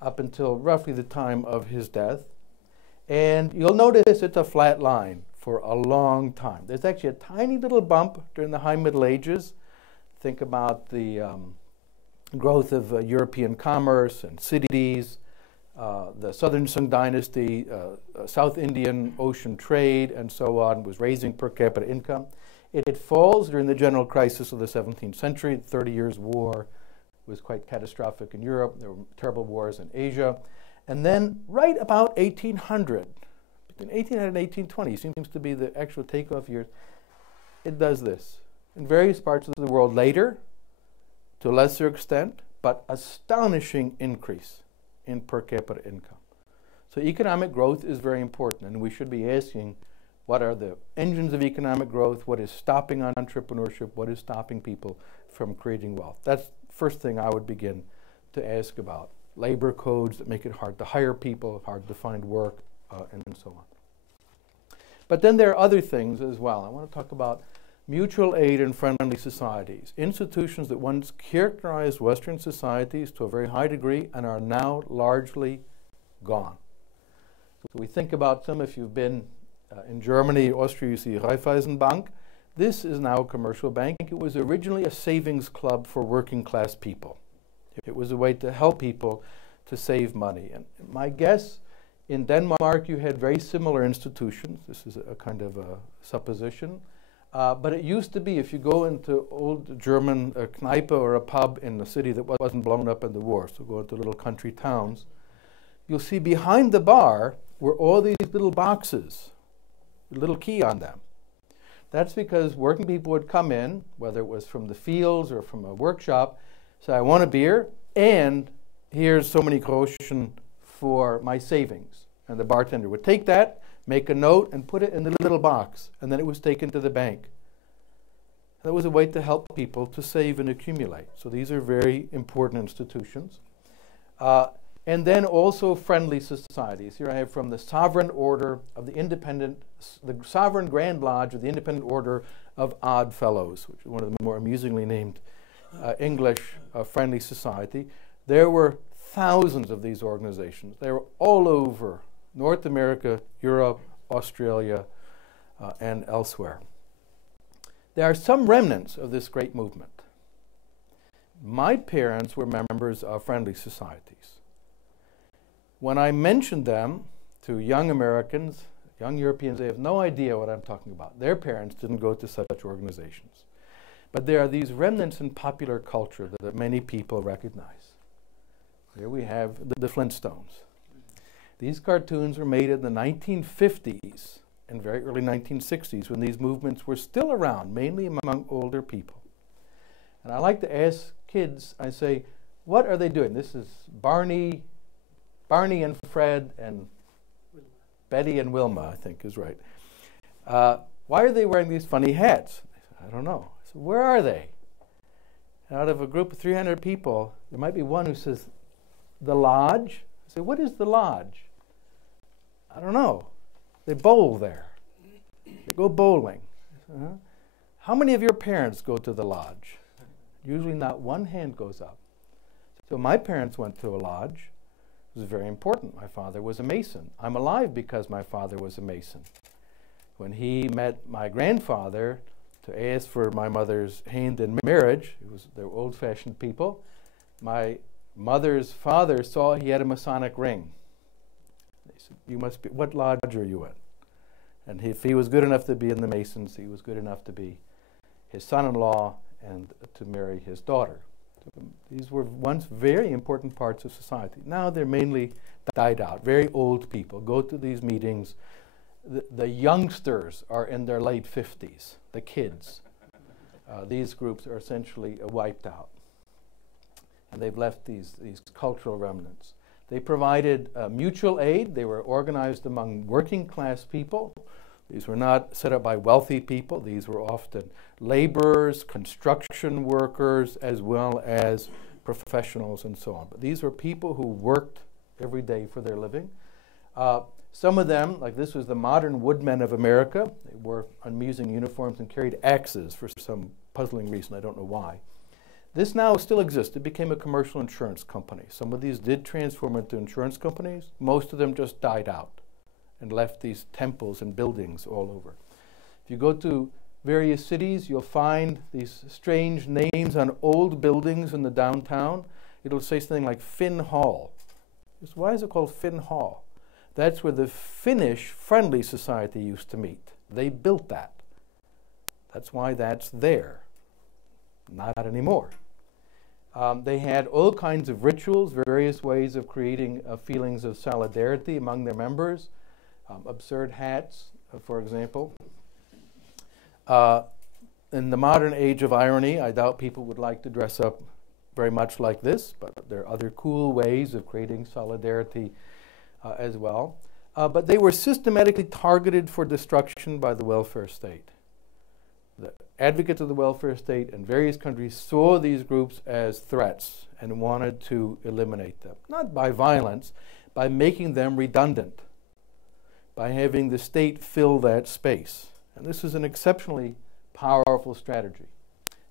up until roughly the time of his death. And you'll notice it's a flat line for a long time. There's actually a tiny little bump during the High Middle Ages. Think about the growth of European commerce and cities, the Southern Sung Dynasty, South Indian Ocean trade, and so on, was raising per capita income. It falls during the general crisis of the 17th century. The 30 Years' War was quite catastrophic in Europe. There were terrible wars in Asia. And then right about 1800, between 1800 and 1820, seems to be the actual takeoff years, it does this. In various parts of the world later, to a lesser extent, but astonishing increase in per capita income. So economic growth is very important, and we should be asking, what are the engines of economic growth? What is stopping entrepreneurship? What is stopping people from creating wealth? That's the first thing I would begin to ask about. Labor codes that make it hard to hire people, hard to find work, and so on. But then there are other things as well. I want to talk about mutual aid and friendly societies, institutions that once characterized Western societies to a very high degree and are now largely gone. So we think about them. If you've been in Germany, Austria, you see Raiffeisenbank. This is now a commercial bank. It was originally a savings club for working class people. It was a way to help people to save money. And my guess, in Denmark, you had very similar institutions. This is a kind of a supposition. But it used to be, if you go into old German Kneipe or a pub in a city that wasn't blown up in the war, so go into little country towns, you'll see behind the bar were all these little boxes, with a little key on them. That's because working people would come in, whether it was from the fields or from a workshop, say, I want a beer, and here's so many groschen for my savings. And the bartender would take that, make a note, and put it in the little box, and then it was taken to the bank. That was a way to help people to save and accumulate. So these are very important institutions. And then also friendly societies. Here I have from the Sovereign Order of the Sovereign Grand Lodge of the Independent Order of Odd Fellows, which is one of the more amusingly named English friendly society. There were thousands of these organizations. They were all over North America, Europe, Australia, and elsewhere. There are some remnants of this great movement. My parents were members of friendly societies. When I mentioned them to young Americans, young Europeans, they have no idea what I'm talking about. Their parents didn't go to such organizations. But there are these remnants in popular culture that many people recognize. Here we have the Flintstones. These cartoons were made in the 1950s and very early 1960s when these movements were still around, mainly among older people. And I like to ask kids, I say, what are they doing? This is Barney and Fred and Betty and Wilma, I think is right. Why are they wearing these funny hats? I don't know. So where are they? And out of a group of 300 people, there might be one who says, the lodge? I say, what is the lodge? I don't know. They bowl there. They go bowling. How many of your parents go to the lodge? Usually not one hand goes up. So my parents went to a lodge. It was very important. My father was a Mason. I'm alive because my father was a Mason. When he met my grandfather to ask for my mother's hand in marriage, they were old-fashioned people, my mother's father saw he had a Masonic ring. They said, "You must be, what lodge are you in?" And if he was good enough to be in the Masons, he was good enough to be his son-in-law and to marry his daughter. So these were once very important parts of society. Now they're mainly died out. Very old people go to these meetings. The youngsters are in their late 50s, the kids. These groups are essentially wiped out. and they've left these cultural remnants. They provided mutual aid. They were organized among working class people. These were not set up by wealthy people. These were often laborers, construction workers, as well as professionals and so on. But these were people who worked every day for their living. Some of them, like this was the modern woodmen of America. They wore amusing uniforms and carried axes for some puzzling reason. I don't know why. This now still exists. It became a commercial insurance company. Some of these did transform into insurance companies. Most of them just died out and left these temples and buildings all over. If you go to various cities, you'll find these strange names on old buildings in the downtown. It'll say something like Finn Hall. Just why is it called Finn Hall? That's where the Finnish Friendly Society used to meet. They built that. That's why that's there. Not anymore. They had all kinds of rituals, various ways of creating feelings of solidarity among their members. Absurd hats, for example. In the modern age of irony, I doubt people would like to dress up very much like this, but there are other cool ways of creating solidarity as well. But they were systematically targeted for destruction by the welfare state. The advocates of the welfare state in various countries saw these groups as threats and wanted to eliminate them. Not by violence, by making them redundant, by having the state fill that space. And this is an exceptionally powerful strategy.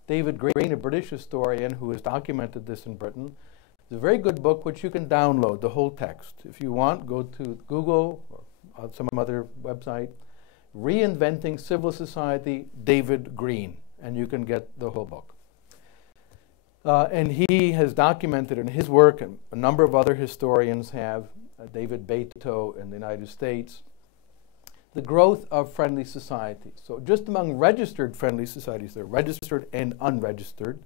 David Green, a British historian who has documented this in Britain, it's a very good book which you can download, the whole text. If you want, go to Google or some other website, Reinventing Civil Society, David Green, and you can get the whole book. And he has documented in his work, and a number of other historians have, David Beto in the United States, the growth of friendly societies. So just among registered friendly societies, there are registered and unregistered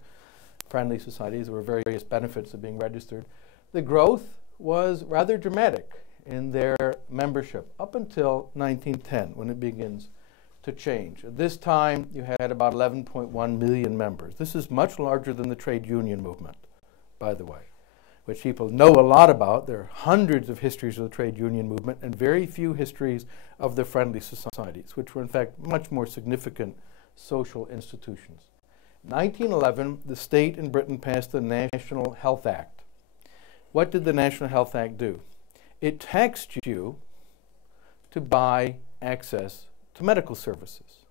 friendly societies. There were various benefits of being registered. The growth was rather dramatic in their membership up until 1910, when it begins to change. At this time, you had about 11.1 million members. This is much larger than the trade union movement, by the way, which people know a lot about. There are hundreds of histories of the trade union movement and very few histories of the friendly societies, which were in fact much more significant social institutions. In 1911, the state in Britain passed the National Health Act. What did the National Health Act do? It taxed you to buy access to medical services.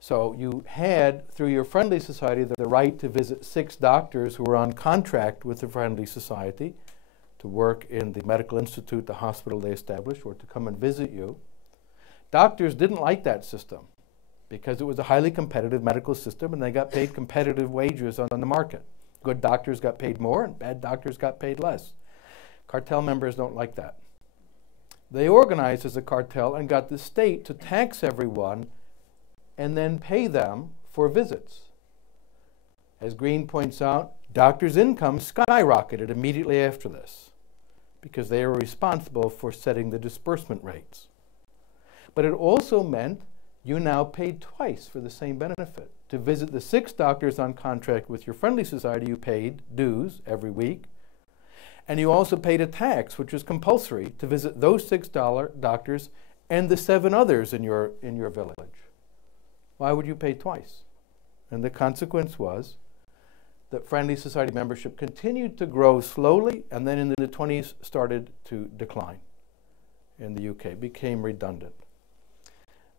So you had, through your friendly society, the right to visit 6 doctors who were on contract with the friendly society to work in the medical institute, the hospital they established, or to come and visit you. Doctors didn't like that system because it was a highly competitive medical system and they got paid competitive wages on the market. Good doctors got paid more and bad doctors got paid less. Cartel members don't like that. They organized as a cartel and got the state to tax everyone and then pay them for visits. As Green points out, doctors' income skyrocketed immediately after this because they were responsible for setting the disbursement rates. But it also meant you now paid twice for the same benefit. To visit the 6 doctors on contract with your friendly society, you paid dues every week. And you also paid a tax, which was compulsory, to visit those 6 doctors and the 7 others in your village. Why would you pay twice? And the consequence was that friendly society membership continued to grow slowly, and then in the 20s started to decline in the UK, became redundant.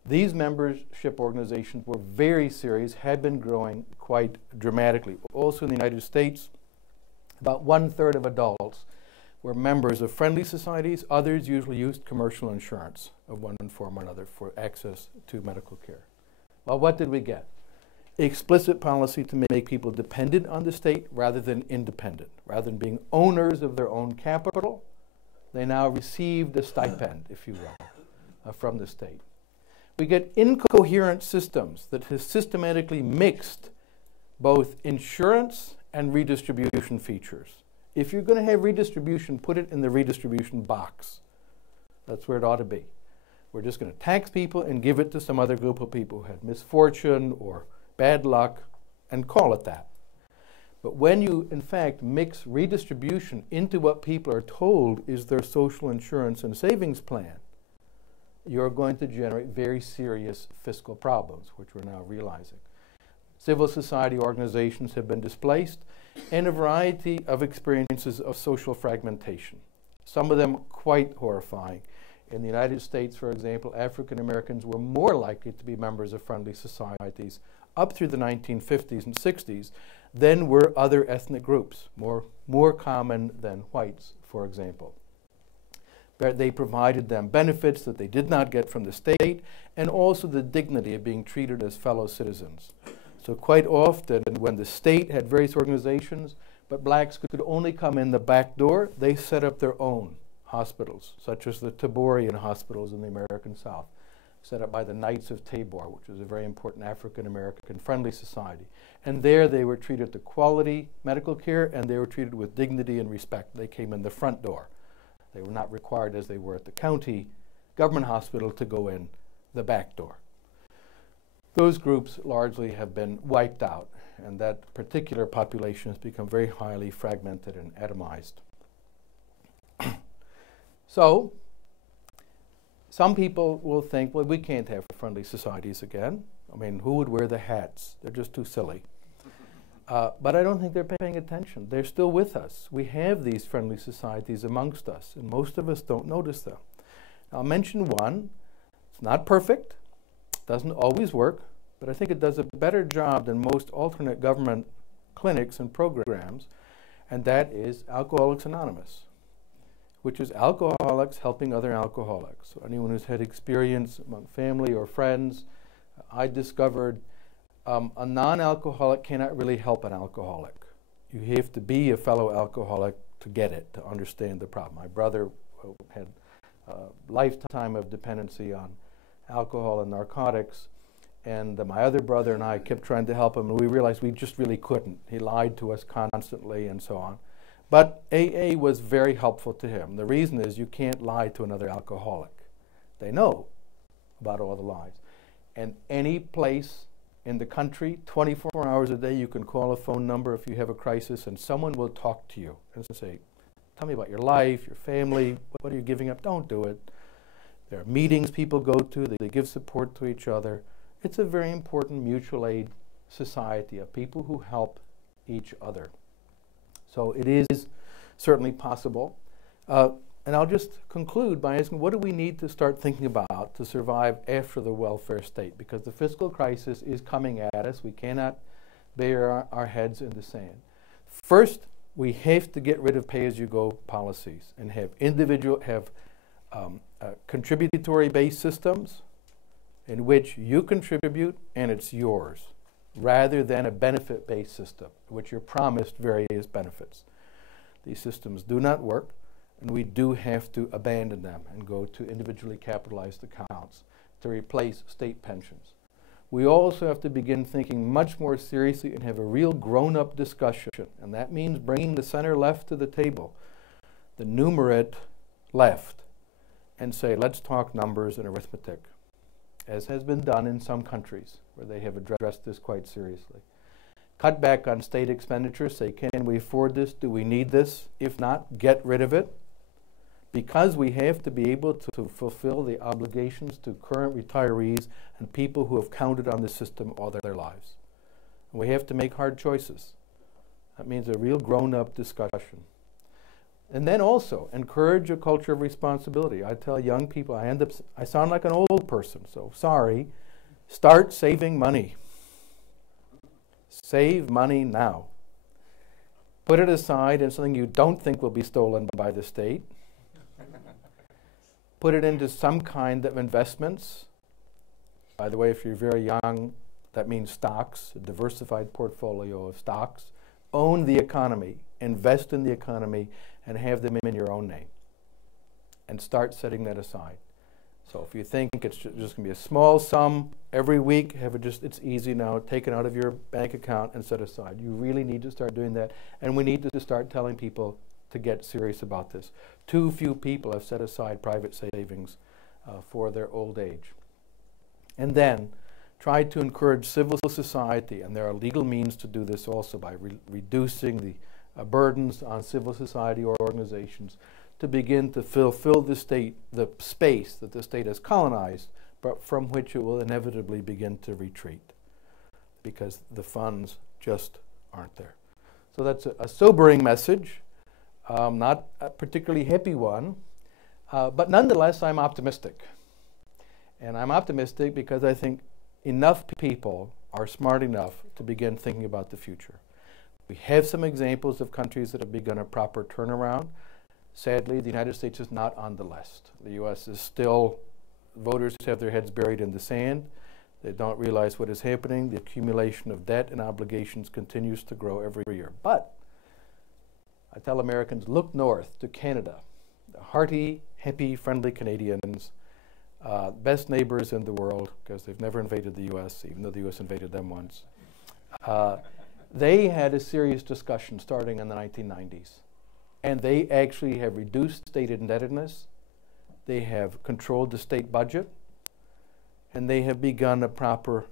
These membership organizations were very serious, had been growing quite dramatically. Also in the United States, about 1/3 of adults were members of friendly societies. Others usually used commercial insurance of one form or another for access to medical care. Well, what did we get? Explicit policy to make people dependent on the state rather than independent. Rather than being owners of their own capital, they now received a stipend, if you will, from the state. We get incoherent systems that have systematically mixed both insurance and redistribution features. If you're going to have redistribution, put it in the redistribution box. That's where it ought to be. We're just going to tax people and give it to some other group of people who had misfortune or bad luck and call it that. But when you, in fact, mix redistribution into what people are told is their social insurance and savings plan, you're going to generate very serious fiscal problems, which we're now realizing. Civil society organizations have been displaced, and a variety of experiences of social fragmentation, some of them quite horrifying. In the United States, for example, African Americans were more likely to be members of friendly societies up through the 1950s and 60s than were other ethnic groups, more common than whites, for example. They provided them benefits that they did not get from the state, and also the dignity of being treated as fellow citizens. So quite often, when the state had various organizations, but blacks could only come in the back door, they set up their own hospitals, such as the Taborian hospitals in the American South, set up by the Knights of Tabor, which was a very important African-American friendly society. And there they were treated to quality medical care, and they were treated with dignity and respect. They came in the front door. They were not required, as they were at the county government hospital, to go in the back door. Those groups largely have been wiped out, and that particular population has become very highly fragmented and atomized. So, some people will think, well, we can't have friendly societies again. I mean, who would wear the hats? They're just too silly. But I don't think they're paying attention. They're still with us. We have these friendly societies amongst us, and most of us don't notice them. I'll mention one. It's not perfect. Doesn't always work, but I think it does a better job than most alternate government clinics and programs, and that is Alcoholics Anonymous, which is alcoholics helping other alcoholics. So anyone who's had experience among family or friends, I discovered a non-alcoholic cannot really help an alcoholic. You have to be a fellow alcoholic to get it, to understand the problem. My brother had a lifetime of dependency on alcohol and narcotics, and my other brother and I kept trying to help him, and we realized we just really couldn't. He lied to us constantly and so on. But AA was very helpful to him. The reason is you can't lie to another alcoholic. They know about all the lies. And any place in the country, 24 hours a day, you can call a phone number if you have a crisis, and someone will talk to you and say, tell me about your life, your family, what are you giving up? Don't do it. There are meetings people go to, they give support to each other. It's a very important mutual aid society of people who help each other. So it is certainly possible. And I'll just conclude by asking, what do we need to start thinking about to survive after the welfare state? Because the fiscal crisis is coming at us. We cannot bury our heads in the sand. First, we have to get rid of pay-as-you-go policies and have contributory-based systems in which you contribute and it's yours, rather than a benefit-based system in which you're promised various benefits. These systems do not work, and we do have to abandon them and go to individually capitalized accounts to replace state pensions. We also have to begin thinking much more seriously and have a real grown-up discussion, and that means bringing the center left to the table, the numerate left, and say, let's talk numbers and arithmetic, as has been done in some countries where they have addressed this quite seriously. Cut back on state expenditures, say, can we afford this? Do we need this? If not, get rid of it. Because we have to be able to fulfill the obligations to current retirees and people who have counted on the system all their lives. And we have to make hard choices. That means a real grown-up discussion. And then also encourage a culture of responsibility. I tell young people, I sound like an old person, so sorry. Start saving money. Save money now. Put it aside in something you don't think will be stolen by the state. Put it into some kind of investments. By the way, if you're very young, that means stocks, a diversified portfolio of stocks. Own the economy, invest in the economy, and have them in your own name. And start setting that aside. So if you think it's just going to be a small sum every week, it's easy now, take it out of your bank account and set aside. You really need to start doing that. And we need to start telling people to get serious about this. Too few people have set aside private savings for their old age. And then tried to encourage civil society, and there are legal means to do this also by reducing the burdens on civil society organizations, to begin to fill the space that the state has colonized, but from which it will inevitably begin to retreat, because the funds just aren't there. So that's a sobering message, not a particularly happy one, but nonetheless I'm optimistic. And I'm optimistic because I think enough people are smart enough to begin thinking about the future. We have some examples of countries that have begun a proper turnaround. Sadly, the United States is not on the list. The U.S. is still, voters have their heads buried in the sand. They don't realize what is happening. The accumulation of debt and obligations continues to grow every year. But I tell Americans, look north to Canada. The hearty, happy, friendly Canadians, best neighbors in the world, because they've never invaded the U.S., even though the U.S. invaded them once. They had a serious discussion starting in the 1990s. And they actually have reduced state indebtedness. They have controlled the state budget. And they have begun a proper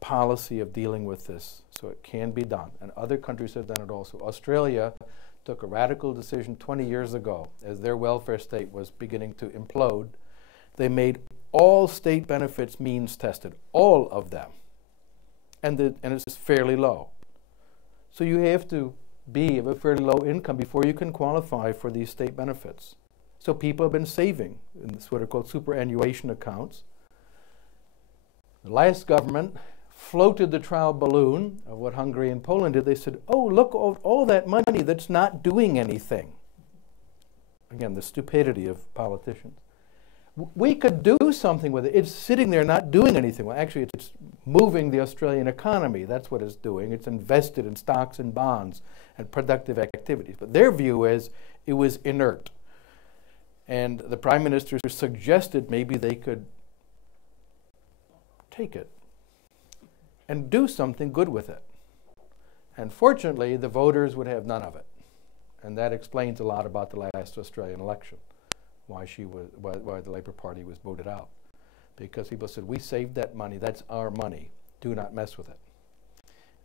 policy of dealing with this. So it can be done. And other countries have done it also. Australia took a radical decision 20 years ago as their welfare state was beginning to implode. They made all state benefits means tested, all of them. And it's fairly low. So you have to be of a fairly low income before you can qualify for these state benefits. So people have been saving in this what are called superannuation accounts. The last government floated the trial balloon of what Hungary and Poland did. They said, oh, look, all that money that's not doing anything. Again, the stupidity of politicians. We could do something with it. It's sitting there not doing anything. Well, actually, it's moving the Australian economy. That's what it's doing. It's invested in stocks and bonds and productive activities. But their view is it was inert. And the Prime Minister suggested maybe they could take it and do something good with it. And fortunately, the voters would have none of it. And that explains a lot about the last Australian election. Why the Labour Party was voted out. Because people said, we saved that money, that's our money, do not mess with it.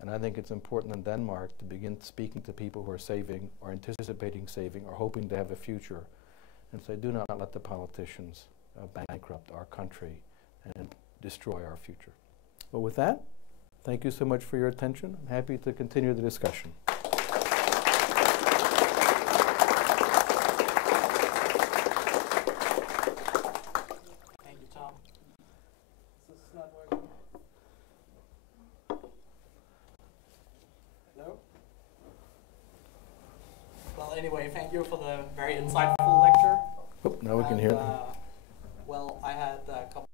And I think it's important in Denmark to begin speaking to people who are saving, or anticipating saving, or hoping to have a future, and say, do not let the politicians bankrupt our country and destroy our future. Well, with that, thank you so much for your attention. I'm happy to continue the discussion. Anyway, thank you for the very insightful lecture. Oh, now we can hear it. Well, I had a couple.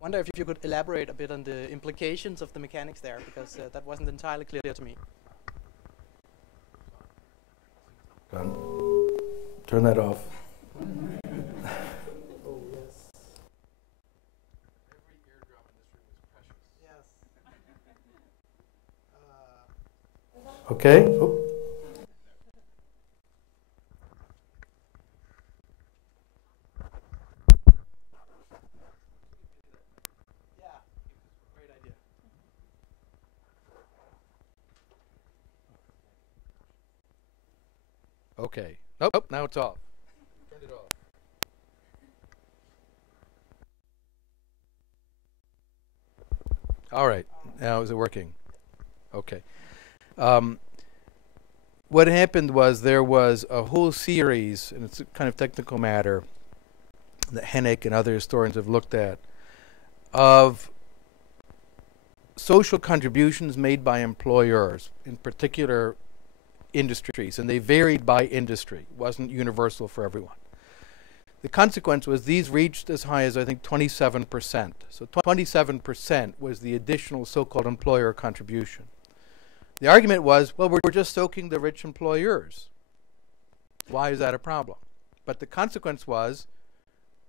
Wonder if you could elaborate a bit on the implications of the mechanics there, because that wasn't entirely clear to me. Done. Turn that off. Oh, yes. Every eardrum in this room is precious. Yes. Okay. Oh. Yeah, great idea. Okay. Nope, now it's off. Turn it off. All right. Now is it working? Okay. What happened was there was a whole series, and it's a kind of technical matter that Hennick and other historians have looked at, of social contributions made by employers, in particular industries, and they varied by industry. It wasn't universal for everyone. The consequence was these reached as high as, I think, 27%. So 27% was the additional so-called employer contribution. The argument was, well, we're just soaking the rich employers. Why is that a problem? But the consequence was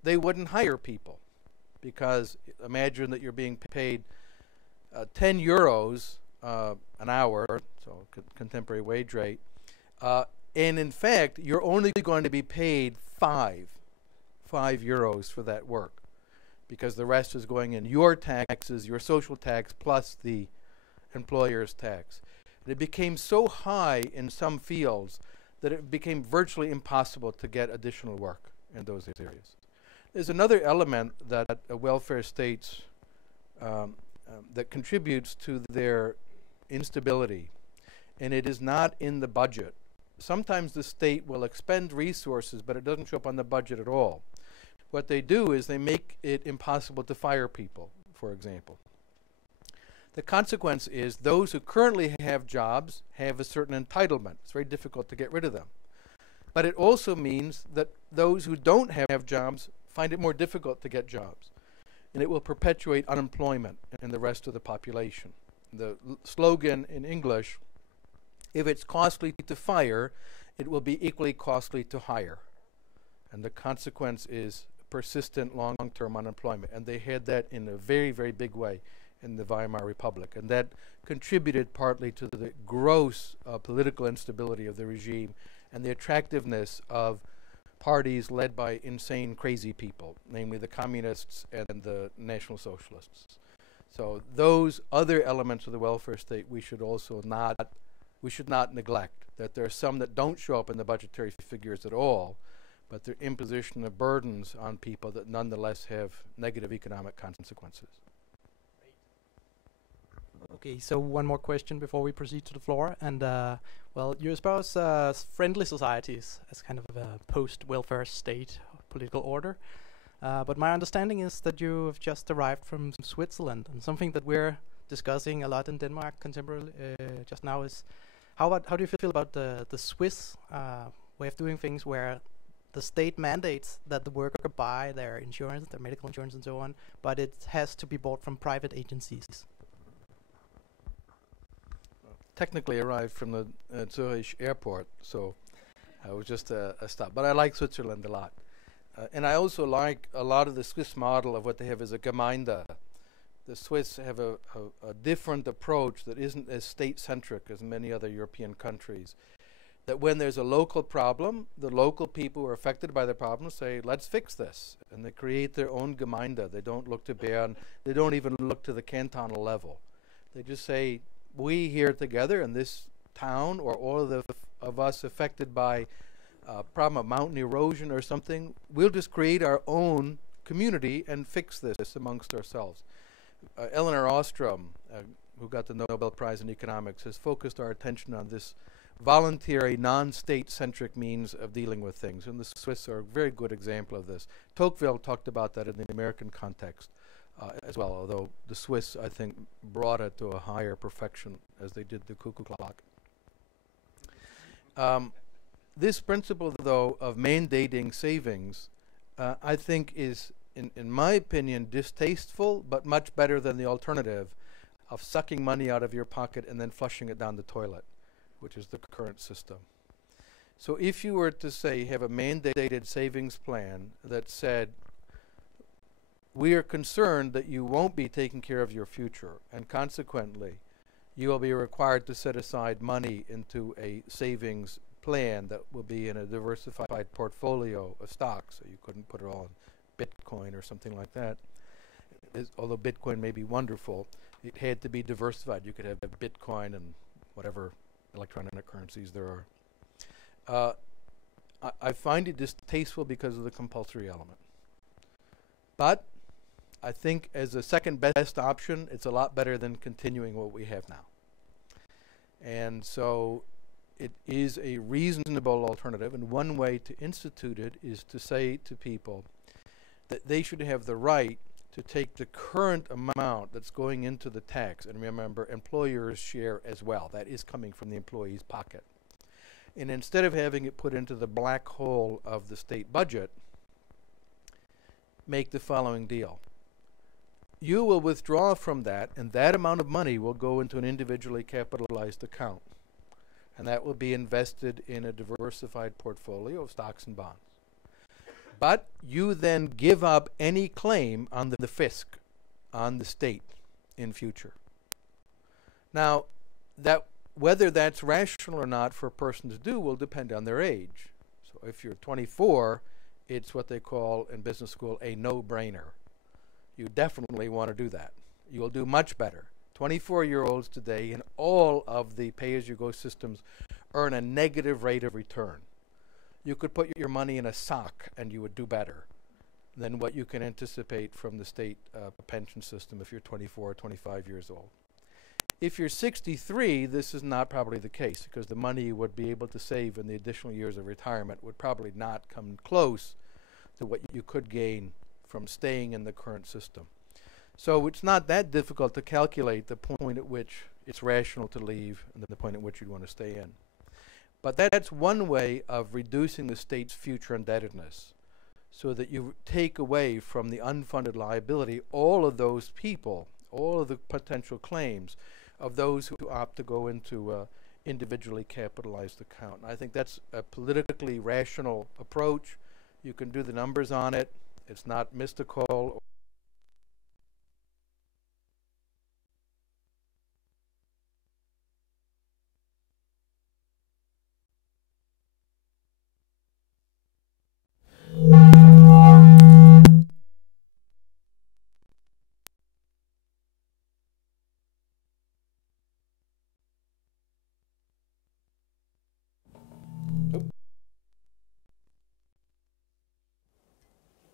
they wouldn't hire people, because imagine that you're being paid 10 euros an hour, so contemporary wage rate, and in fact, you're only going to be paid 5 euros for that work, because the rest is going in your taxes, your social tax, plus the employer's tax. And it became so high in some fields that it became virtually impossible to get additional work in those areas. There's another element that welfare states that contributes to their instability, and it is not in the budget. Sometimes the state will expend resources, but it doesn't show up on the budget at all. What they do is they make it impossible to fire people, for example. The consequence is those who currently have jobs have a certain entitlement. It's very difficult to get rid of them. But it also means that those who don't have jobs find it more difficult to get jobs. And it will perpetuate unemployment in the rest of the population. The slogan in English, if it's costly to fire, it will be equally costly to hire. And the consequence is persistent long-term unemployment. And they had that in a very, very big way in the Weimar Republic. And that contributed partly to the gross political instability of the regime and the attractiveness of parties led by insane, crazy people, namely the communists and the National Socialists. So those other elements of the welfare state we should not neglect, that there are some that don't show up in the budgetary figures at all, but their imposition of burdens on people that nonetheless have negative economic consequences. Okay, so one more question before we proceed to the floor. And, well, you espouse friendly societies as kind of a post-welfare state political order. But my understanding is that you have just arrived from Switzerland, and something that we're discussing a lot in Denmark contemporarily just now is how do you feel about the Swiss way of doing things, where the state mandates that the worker buy their insurance, their medical insurance and so on, but it has to be bought from private agencies? Technically arrived from the Zurich airport, so I was just a stop. But I like Switzerland a lot. And I also like a lot of the Swiss model of what they have as a Gemeinde. The Swiss have a different approach that isn't as state-centric as many other European countries. That when there's a local problem, the local people who are affected by the problem say, let's fix this. And they create their own Gemeinde. They don't look to Bern. They don't even look to the cantonal level. They just say, we here together in this town, or all of us affected by a problem of mountain erosion or something, we'll just create our own community and fix this amongst ourselves. Elinor Ostrom, who got the Nobel Prize in Economics, has focused our attention on this voluntary, non-state-centric means of dealing with things. And the Swiss are a very good example of this. Tocqueville talked about that in the American context as well, although the Swiss, I think, brought it to a higher perfection as they did the cuckoo clock. This principle, though, of mandating savings, I think is, in my opinion, distasteful, but much better than the alternative of sucking money out of your pocket and then flushing it down the toilet, which is the current system. So if you were to say, have a mandated savings plan that said, we are concerned that you won't be taking care of your future, and consequently, you will be required to set aside money into a savings plan that will be in a diversified portfolio of stocks, so you couldn't put it all in Bitcoin or something like that. Although Bitcoin may be wonderful, it had to be diversified. You could have Bitcoin and whatever electronic currencies there are. I find it distasteful because of the compulsory element. But I think as a second best option, it's a lot better than continuing what we have now. And so it is a reasonable alternative, and one way to institute it is to say to people that they should have the right to take the current amount that's going into the tax, and remember, employers share as well. That is coming from the employee's pocket. And instead of having it put into the black hole of the state budget, make the following deal. You will withdraw from that, and that amount of money will go into an individually capitalized account. And that will be invested in a diversified portfolio of stocks and bonds. But you then give up any claim on the fisc, on the state in future. Now, whether that's rational or not for a person to do will depend on their age. So if you're 24, it's what they call in business school a no-brainer. You definitely want to do that. You will do much better. 24-year-olds today in all of the pay-as-you-go systems earn a negative rate of return. You could put your money in a sock and you would do better than what you can anticipate from the state pension system if you're 24 or 25 years old. If you're 63, this is not probably the case, because the money you would be able to save in the additional years of retirement would probably not come close to what you could gain from staying in the current system. So it's not that difficult to calculate the point at which it's rational to leave and the point at which you'd want to stay in. But that's one way of reducing the state's future indebtedness, so that you take away from the unfunded liability all of those people, all of the potential claims of those who opt to go into individually capitalized account. And I think that's a politically rational approach. You can do the numbers on it. It's not mystical.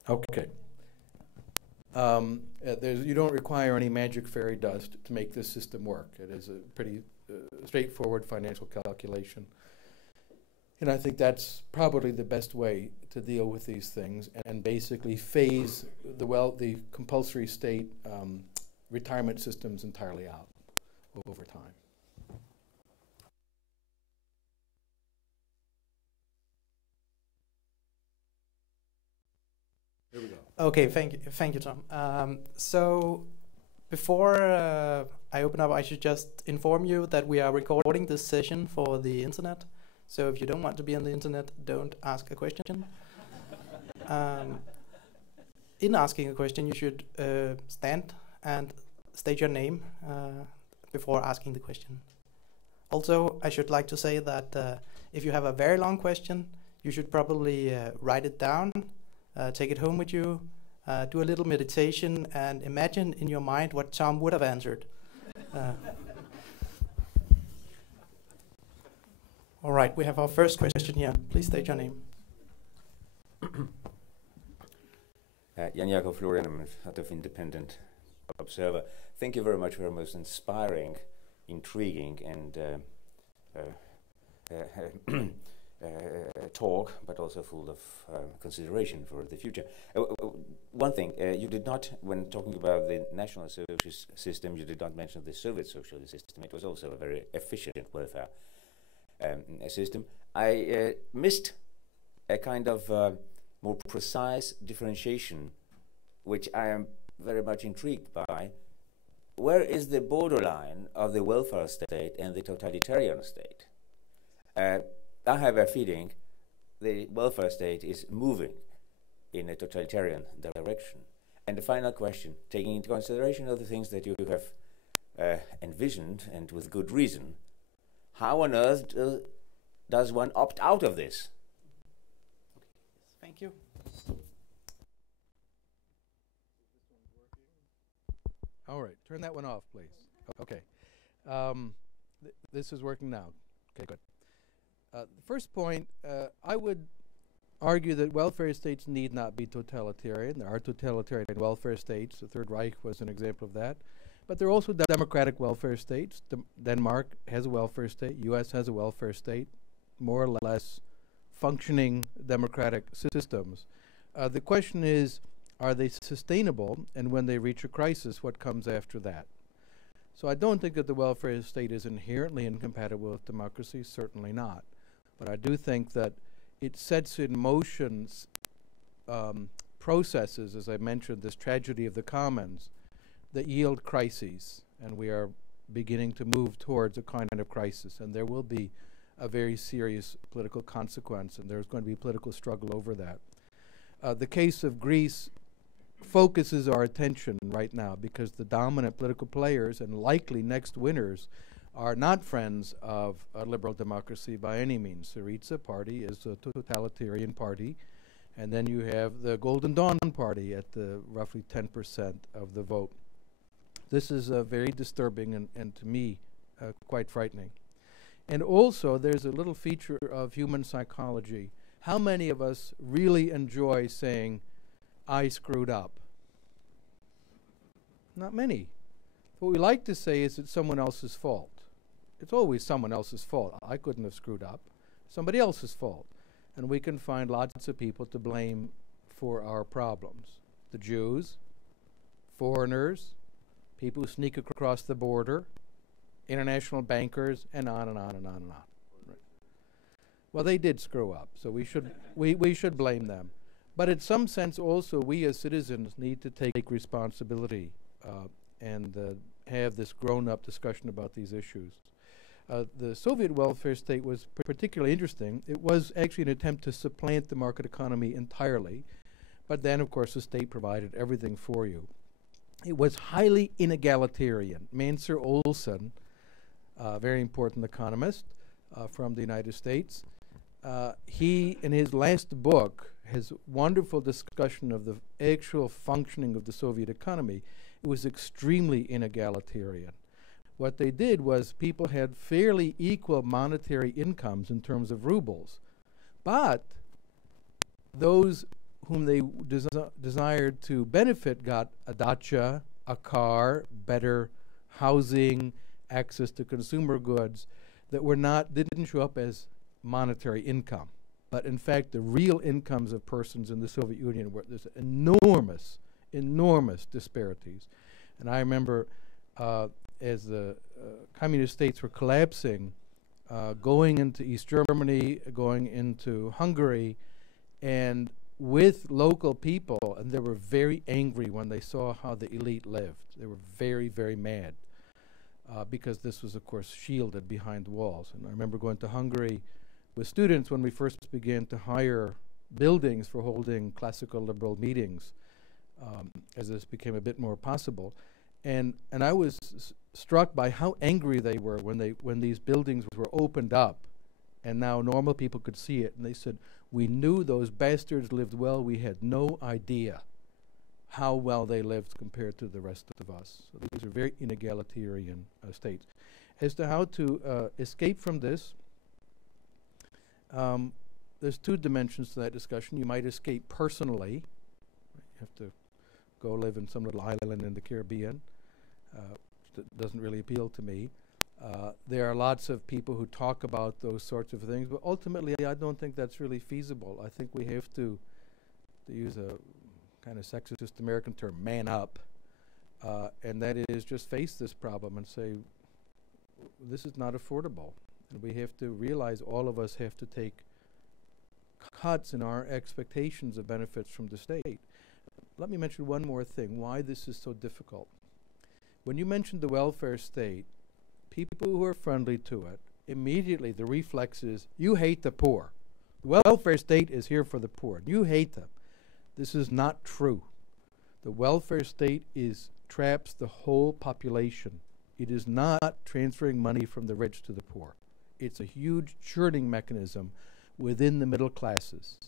Okay. You don't require any magic fairy dust to make this system work. It is a pretty straightforward financial calculation. And I think that's probably the best way to deal with these things, and basically phase the compulsory state retirement systems entirely out over time. Here we go. Okay, thank you, Tom. So before I open up, I should just inform you that we are recording this session for the internet. So if you don't want to be on the internet, don't ask a question. In asking a question, you should stand and state your name before asking the question. Also, I should like to say that if you have a very long question, you should probably write it down. Take it home with you, do a little meditation, and imagine in your mind what Tom would have answered. All right, we have our first question here. Please state your name. Jan Jacob Florian, I'm out of Independent Observer. Thank you very much for a most inspiring, intriguing, and talk, but also full of consideration for the future. One thing, you did not, when talking about the national socialist system, you did not mention the Soviet socialist system. It was also a very efficient welfare system. I missed a kind of more precise differentiation, which I am very much intrigued by. Where is the borderline of the welfare state and the totalitarian state? I have a feeling the welfare state is moving in a totalitarian direction. And the final question, taking into consideration all the things that you have envisioned, and with good reason, how on earth does one opt out of this? Thank you. All right, turn that one off, please. Okay. This is working now. Okay, good. The first point, I would argue that welfare states need not be totalitarian. There are totalitarian welfare states. The Third Reich was an example of that. But there are also democratic welfare states. Denmark has a welfare state. U.S. has a welfare state, more or less functioning democratic systems. The question is, are they sustainable? And when they reach a crisis, what comes after that? So I don't think that the welfare state is inherently incompatible with democracy, certainly not. But I do think that it sets in motion processes, as I mentioned, this tragedy of the commons, that yield crises. And we are beginning to move towards a kind of crisis. And there will be a very serious political consequence, and there's going to be political struggle over that. The case of Greece focuses our attention right now, because the dominant political players and likely next winners are not friends of a liberal democracy by any means. Syriza party is a totalitarian party, and then you have the Golden Dawn party at the roughly 10% of the vote. This is very disturbing and to me quite frightening. And also there's a little feature of human psychology. How many of us really enjoy saying, I screwed up? Not many. What we like to say is it's someone else's fault. It's always someone else's fault. I couldn't have screwed up. Somebody else's fault. And we can find lots of people to blame for our problems. The Jews, foreigners, people who sneak across the border, international bankers, and on and on and on and on. Right. Well, they did screw up, so we should blame them. But in some sense also, we as citizens need to take responsibility and have this grown-up discussion about these issues. The Soviet welfare state was particularly interesting. It was actually an attempt to supplant the market economy entirely, but then, of course, the state provided everything for you. It was highly inegalitarian. Mansur Olson, a very important economist from the United States, he, in his last book, has wonderful discussion of the actual functioning of the Soviet economy. It was extremely inegalitarian. What they did was people had fairly equal monetary incomes in terms of rubles, but those whom they desired to benefit got a dacha, a car, better housing, access to consumer goods that didn't show up as monetary income. But in fact, the real incomes of persons in the Soviet Union were there's enormous, enormous disparities. And I remember as the communist states were collapsing, going into East Germany, going into Hungary, and with local people, and they were very angry when they saw how the elite lived. They were very, very mad because this was, of course, shielded behind walls. And I remember going to Hungary with students when we first began to hire buildings for holding classical liberal meetings, as this became a bit more possible. And I was struck by how angry they were when these buildings were opened up, and now normal people could see it. And they said, "We knew those bastards lived well. We had no idea how well they lived compared to the rest of us." So these are very inegalitarian states. As to how to escape from this, there's two dimensions to that discussion. You might escape personally. You have to go live in some little island in the Caribbean. That doesn't really appeal to me. There are lots of people who talk about those sorts of things, but ultimately I don't think that's really feasible. I think we have to use a kind of sexist American term, man up, and that is just face this problem and say, this is not affordable. And we have to realize all of us have to take cuts in our expectations of benefits from the state. Let me mention one more thing, why this is so difficult. When you mention the welfare state, people who are friendly to it, immediately the reflex is, you hate the poor. The welfare state is here for the poor. You hate them. This is not true. The welfare state traps the whole population. It is not transferring money from the rich to the poor. It's a huge churning mechanism within the middle classes.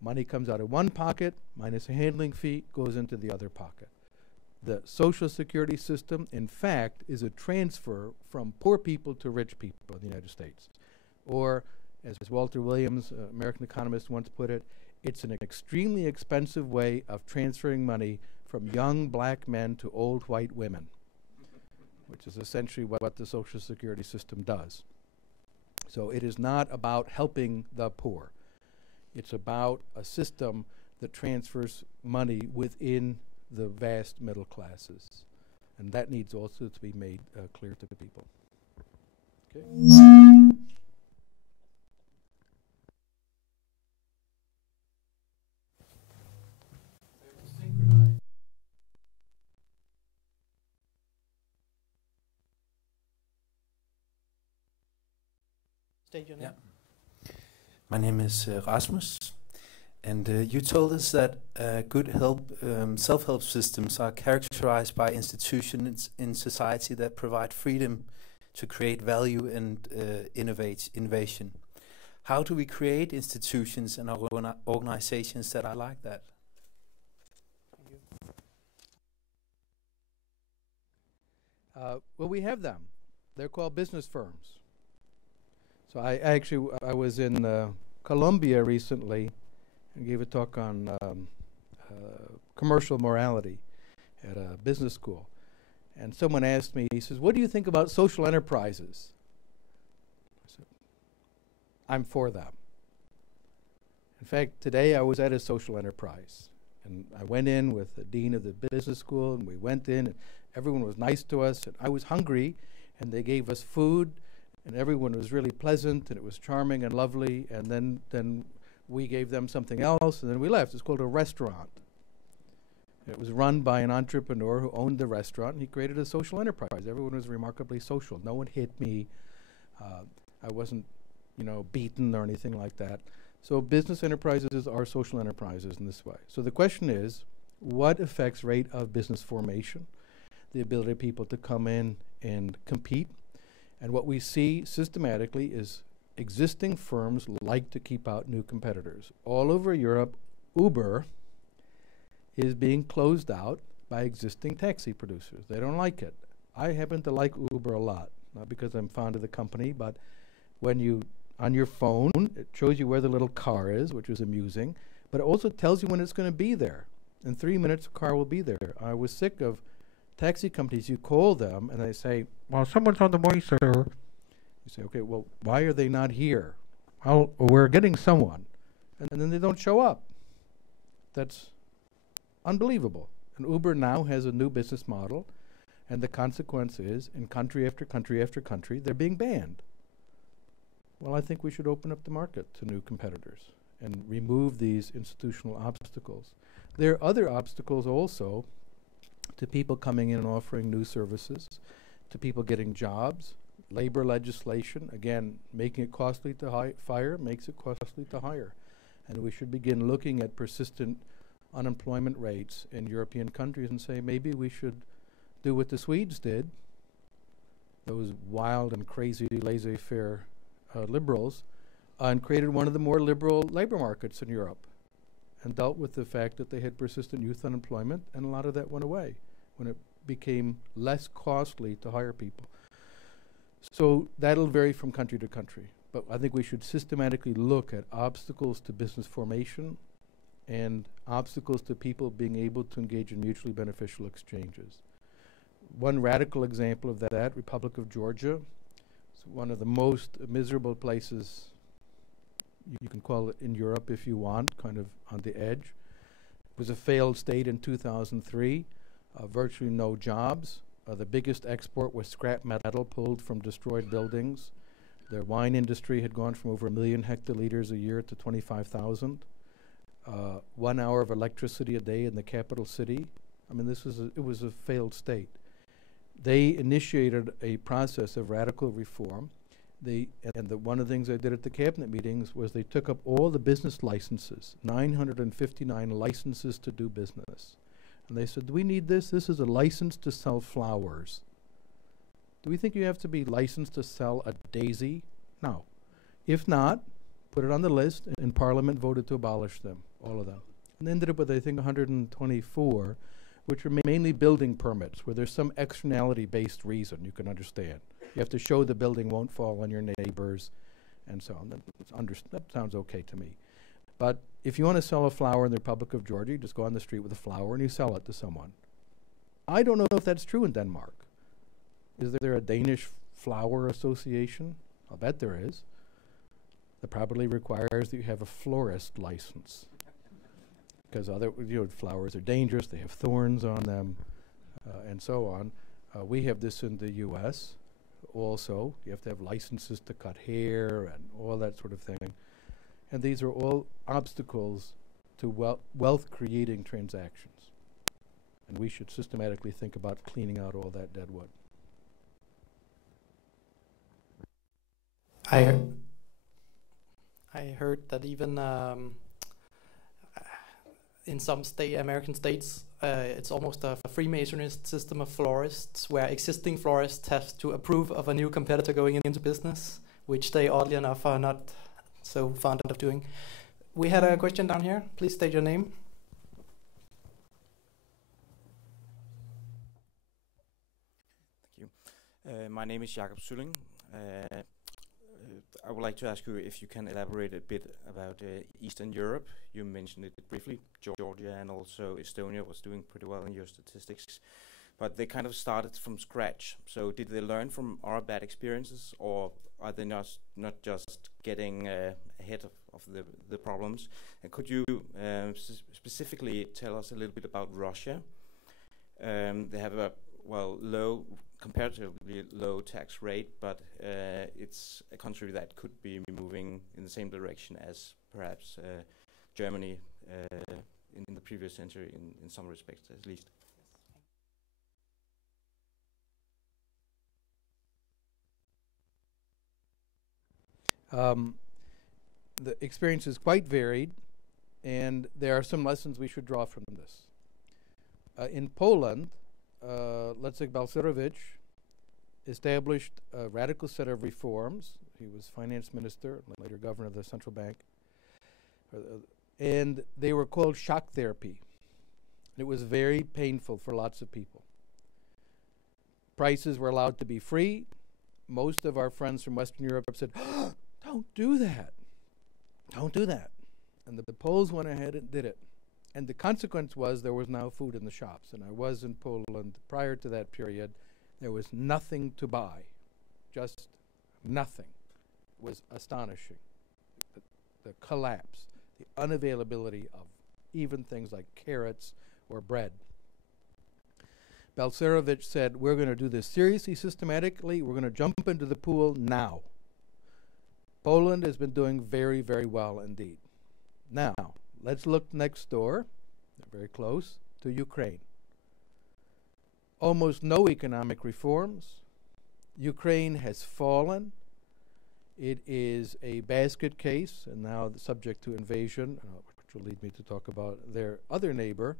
Money comes out of one pocket, minus a handling fee, goes into the other pocket. The Social Security system, in fact, is a transfer from poor people to rich people in the United States. Or, as Walter Williams, American economist, once put it, it's an extremely expensive way of transferring money from young black men to old white women, which is essentially what the Social Security system does. So it is not about helping the poor. It's about a system that transfers money within the vast middle classes. And that needs also to be made clear to the people. Okay. State your name. Yeah. My name is Rasmus, And you told us that good self-help systems are characterized by institutions in society that provide freedom to create value and innovation. How do we create institutions and organizations that are like that? Well, we have them. They're called business firms. So I was in Colombia recently and gave a talk on commercial morality at a business school. And someone asked me, he says, "What do you think about social enterprises?" I said, "I'm for them." In fact, today I was at a social enterprise. And I went in with the dean of the business school, and we went in, and everyone was nice to us. And I was hungry, and they gave us food, and everyone was really pleasant, and it was charming and lovely. And then we gave them something else, and then we left. It's called a restaurant. It was run by an entrepreneur who owned the restaurant, and he created a social enterprise. Everyone was remarkably social. No one hit me. I wasn't, beaten or anything like that. So business enterprises are social enterprises in this way. So the question is, what affects rate of business formation? The ability of people to come in and compete. And what we see systematically is existing firms like to keep out new competitors. All over Europe, Uber is being closed out by existing taxi producers. They don't like it. I happen to like Uber a lot, not because I'm fond of the company, but when you, on your phone, it shows you where the little car is, which is amusing, but it also tells you when it's going to be there. In 3 minutes, the car will be there. I was sick of taxi companies. You call them, and they say, "Well, someone's on the way, sir." You say, "Okay, well, why are they not here?" "Well, we're getting someone." And then they don't show up. That's unbelievable. And Uber now has a new business model, and the consequence is, in country after country after country, they're being banned. Well, I think we should open up the market to new competitors and remove these institutional obstacles. There are other obstacles also to people coming in and offering new services, to people getting jobs. Labor legislation, again, making it costly to fire makes it costly to hire. And we should begin looking at persistent unemployment rates in European countries and say maybe we should do what the Swedes did, those wild and crazy laissez-faire liberals, and created one of the more liberal labor markets in Europe and dealt with the fact that they had persistent youth unemployment, and a lot of that went away when it became less costly to hire people. So that'll vary from country to country. But I think we should systematically look at obstacles to business formation and obstacles to people being able to engage in mutually beneficial exchanges. One radical example of that, Republic of Georgia, is one of the most miserable places you can call it in Europe if you want, kind of on the edge. It was a failed state in 2003, virtually no jobs. The biggest export was scrap metal pulled from destroyed buildings. The wine industry had gone from over 1 million hectoliters a year to 25,000. 1 hour of electricity a day in the capital city. I mean, it was a failed state. They initiated a process of radical reform. One of the things they did at the cabinet meetings was they took up all the business licenses, 959 licenses to do business. And they said, "Do we need this? This is a license to sell flowers. Do we think you have to be licensed to sell a daisy? No. If not, put it on the list," and Parliament voted to abolish them, all of them. And they ended up with, I think, 124, which were mainly building permits, where there's some externality-based reason you can understand. You have to show the building won't fall on your neighbors, and so on. That sounds okay to me. But if you want to sell a flower in the Republic of Georgia, you just go on the street with a flower and you sell it to someone. I don't know if that's true in Denmark. Is there a Danish flower association? I'll bet there is. That probably requires that you have a florist license, because other flowers are dangerous. They have thorns on them, and so on. We have this in the U.S. also. You have to have licenses to cut hair and all that sort of thing. And these are all obstacles to wealth-creating transactions. And we should systematically think about cleaning out all that dead wood. I heard that even in some American states, it's almost a Freemasonist system of florists, where existing florists have to approve of a new competitor going into business, which they oddly enough are not so fond of doing. We had a question down here. Please state your name. Thank you. My name is Jakob Sylling. I would like to ask you if you can elaborate a bit about Eastern Europe. You mentioned it briefly. Georgia and also Estonia was doing pretty well in your statistics, but they kind of started from scratch. So did they learn from our bad experiences, or are they not just getting ahead of the problems? And could you specifically tell us a little bit about Russia? They have a comparatively low tax rate, but it's a country that could be moving in the same direction as perhaps Germany in the previous century, in some respects at least. The experience is quite varied, and there are some lessons we should draw from this. In Poland, Leszek Balcerowicz established a radical set of reforms. He was finance minister, later governor of the central bank. And they were called shock therapy. It was very painful for lots of people. Prices were allowed to be free. Most of our friends from Western Europe said, oh, don't do that. Don't do that. And the Poles went ahead and did it. And the consequence was there was now food in the shops. And I was in Poland prior to that period. There was nothing to buy. Just nothing. It was astonishing. The collapse, the unavailability of even things like carrots or bread. Balcerowicz said, we're going to do this seriously, systematically. We're going to jump into the pool now. Poland has been doing very, very well indeed. Now, let's look next door, very close, to Ukraine. Almost no economic reforms. Ukraine has fallen. It is a basket case, and now subject to invasion, which will lead me to talk about their other neighbor.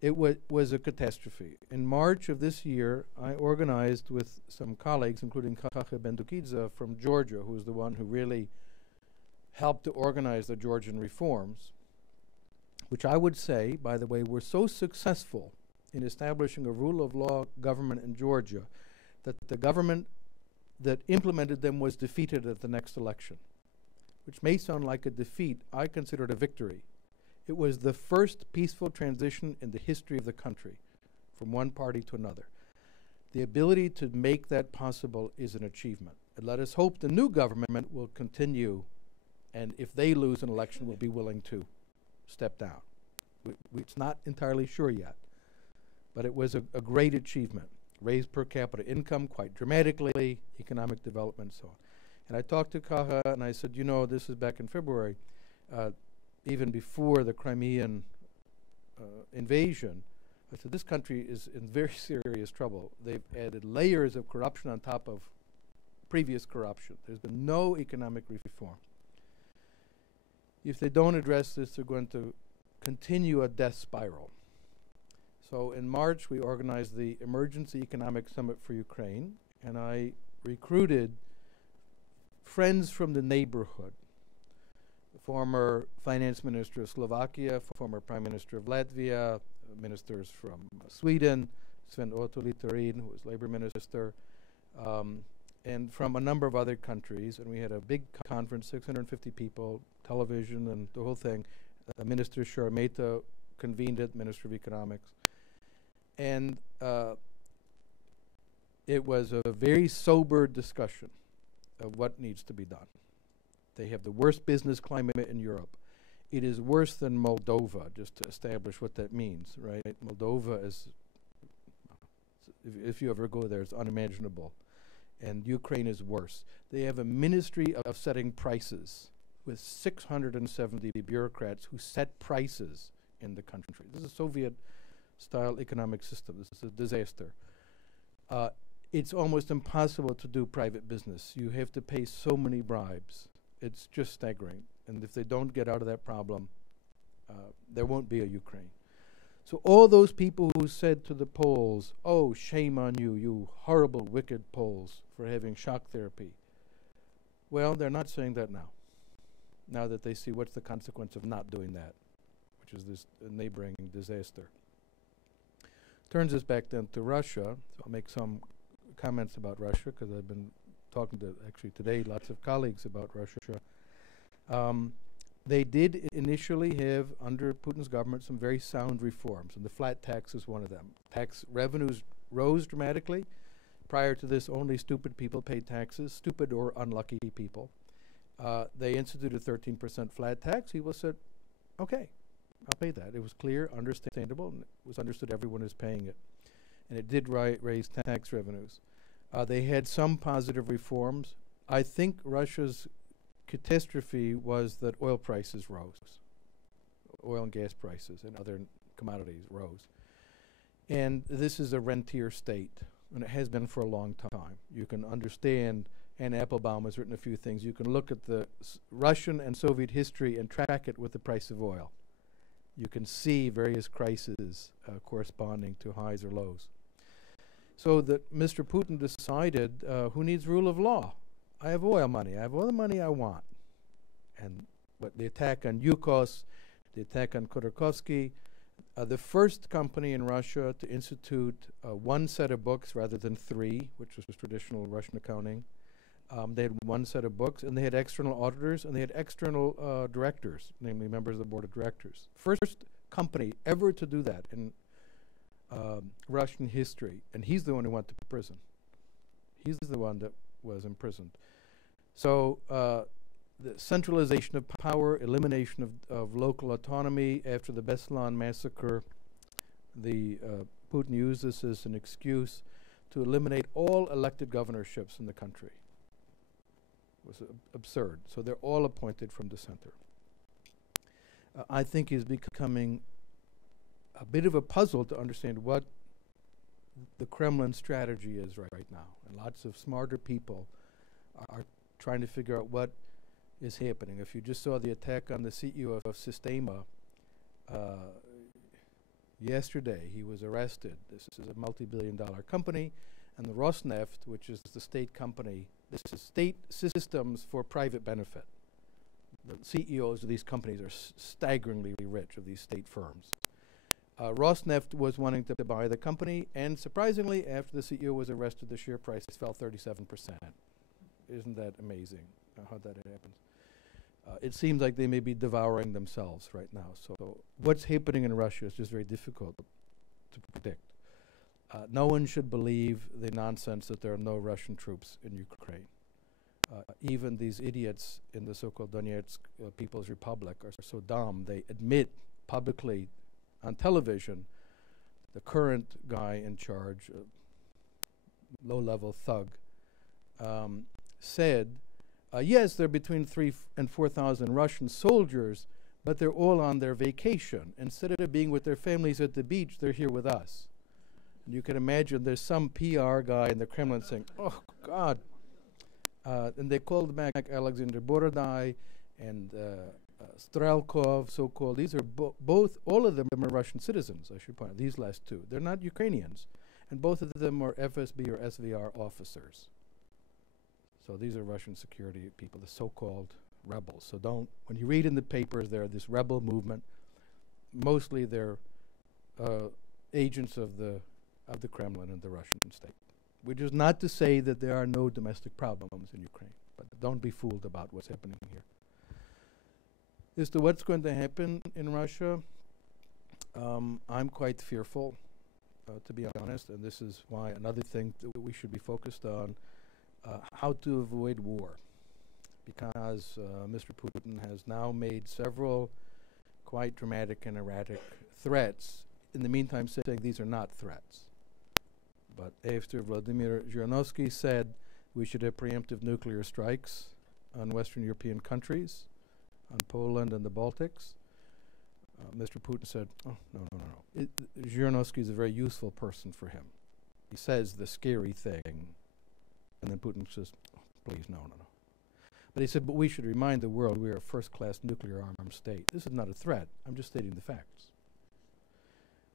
It was a catastrophe. In March of this year, I organized with some colleagues, including Kache Bendukidze from Georgia, who was the one who really helped to organize the Georgian reforms, which I would say, by the way, were so successful in establishing a rule of law government in Georgia that the government that implemented them was defeated at the next election, which may sound like a defeat. I consider it a victory. It was the first peaceful transition in the history of the country from one party to another. The ability to make that possible is an achievement. And let us hope the new government will continue, and if they lose an election, will be willing to step down. It's not entirely sure yet, but it was a great achievement. Raised per capita income quite dramatically, economic development, so on. And I talked to Kache, and I said, you know, this is back in February, even before the Crimean invasion. I said, this country is in very serious trouble. They've added layers of corruption on top of previous corruption. There's been no economic reform. If they don't address this, they're going to continue a death spiral. So in March, we organized the Emergency Economic Summit for Ukraine, and I recruited friends from the neighborhood. The former finance minister of Slovakia, former prime minister of Latvia, ministers from Sweden, Sven Otto Littorin, who was labor minister, and from a number of other countries. And we had a big conference, 650 people, television and the whole thing. Minister Sharmeta convened it, Minister of Economics. And it was a very sober discussion of what needs to be done. They have the worst business climate in Europe. It is worse than Moldova, just to establish what that means, right? Moldova is, if you ever go there, it's unimaginable. And Ukraine is worse. They have a ministry of setting prices with 670 bureaucrats who set prices in the country. This is a Soviet-style economic system. This is a disaster. It's almost impossible to do private business. You have to pay so many bribes. It's just staggering. And if they don't get out of that problem, There won't be a Ukraine. So all those people who said to the Poles, "Oh, shame on you, you horrible, wicked Poles, for having shock therapy." Well, they're not saying that now. Now that they see what's the consequence of not doing that, which is this neighboring disaster. Turns us back then to Russia. So I'll make some comments about Russia, because I've been talking to, actually today, lots of colleagues about Russia. They did initially have, under Putin's government, some very sound reforms, and the flat tax is one of them. Tax revenues rose dramatically. Prior to this, only stupid people paid taxes, stupid or unlucky people. They instituted a 13% flat tax. He said, okay, I'll pay that. It was clear, understandable, and it was understood everyone is paying it. And it did raise tax revenues. They had some positive reforms. I think Russia's catastrophe was that oil prices rose. Oil and gas prices and other commodities rose. And this is a rentier state, and it has been for a long time. You can understand, and Applebaum has written a few things, you can look at the Russian and Soviet history and track it with the price of oil. You can see various crises corresponding to highs or lows. So that Mr. Putin decided, who needs rule of law? I have oil money. I have all the money I want. And but the attack on Yukos, the attack on Khodorkovsky, the first company in Russia to institute one set of books rather than three, which was traditional Russian accounting. They had one set of books, and they had external auditors, and they had external directors, namely members of the board of directors. First company ever to do that in Russian history, and he's the one who went to prison. He's the one that was imprisoned. So the centralization of power, elimination of local autonomy after the Beslan massacre, Putin used this as an excuse to eliminate all elected governorships in the country. It was absurd. So they're all appointed from the center. I think he's becoming a bit of a puzzle to understand what the Kremlin strategy is right now. And lots of smarter people are trying to figure out what is happening. If you just saw the attack on the CEO of Sistema yesterday, he was arrested. This is a multi-billion-dollar company, and the Rosneft, which is the state company, this is state systems for private benefit. The CEOs of these companies are staggeringly rich, of these state firms. Rosneft was wanting to buy the company, and surprisingly, after the CEO was arrested, the share price fell 37%. Isn't that amazing how that happens? It seems like they may be devouring themselves right now. So what's happening in Russia is just very difficult to predict. No one should believe the nonsense that there are no Russian troops in Ukraine. Even these idiots in the so-called Donetsk People's Republic are so dumb, they admit publicly on television, the current guy in charge, low-level thug, said, yes, there are between 3,000 and 4,000 Russian soldiers, but they're all on their vacation. Instead of being with their families at the beach, they're here with us. And you can imagine there's some PR guy in the Kremlin saying, oh, God. And they called back Alexander Borodai and Strelkov, so-called. These are all of them are Russian citizens, I should point out, these last two. They're not Ukrainians. And both of them are FSB or SVR officers. So these are Russian security people, the so-called rebels. So when you read in the papers, they're this rebel movement. Mostly they're agents of the Kremlin and the Russian state. Which is not to say that there are no domestic problems in Ukraine, but don't be fooled about what's happening here. As to what's going to happen in Russia, I'm quite fearful, to be honest, and this is why another thing that we should be focused on, how to avoid war, because Mr. Putin has now made several quite dramatic and erratic threats, in the meantime saying these are not threats. But after Vladimir Zhirinovsky said we should have preemptive nuclear strikes on Western European countries, on Poland and the Baltics, Mr. Putin said, oh, no. Zhirinovsky is a very useful person for him. He says the scary thing, and then Putin says, oh, please, no. But he said, but we should remind the world we are a first-class nuclear armed state. This is not a threat. I'm just stating the facts.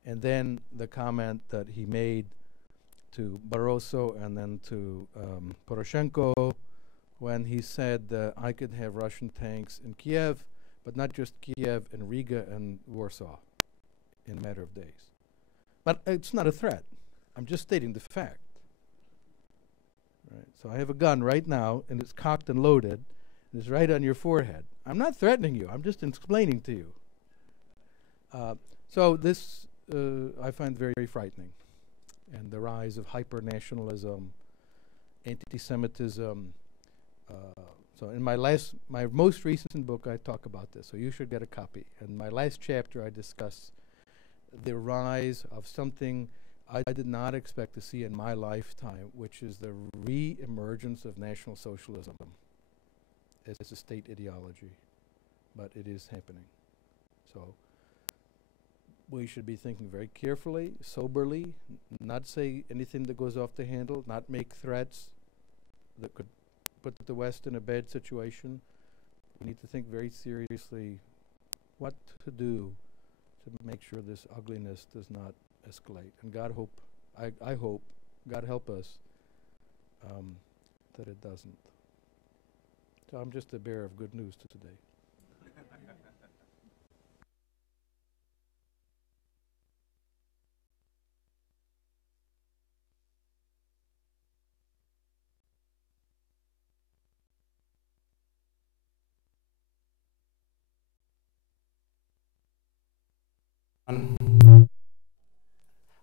And then the comment that he made to Barroso and then to Poroshenko when he said I could have Russian tanks in Kiev, but not just Kiev and Riga and Warsaw in a matter of days. But it's not a threat. I'm just stating the fact. Right. So I have a gun right now, and it's cocked and loaded, and it's right on your forehead. I'm not threatening you. I'm just explaining to you. So this I find very, very frightening. And the rise of hyper-nationalism, anti-Semitism. So in my most recent book, I talk about this, so you should get a copy. In my last chapter, I discuss the rise of something I did not expect to see in my lifetime, which is the re-emergence of National Socialism as a state ideology. But it is happening. So we should be thinking very carefully, soberly, not say anything that goes off the handle, not make threats that could put the West in a bad situation. We need to think very seriously what to do to make sure this ugliness does not escalate. And I hope, God help us, that it doesn't. So I'm just a bearer of good news today.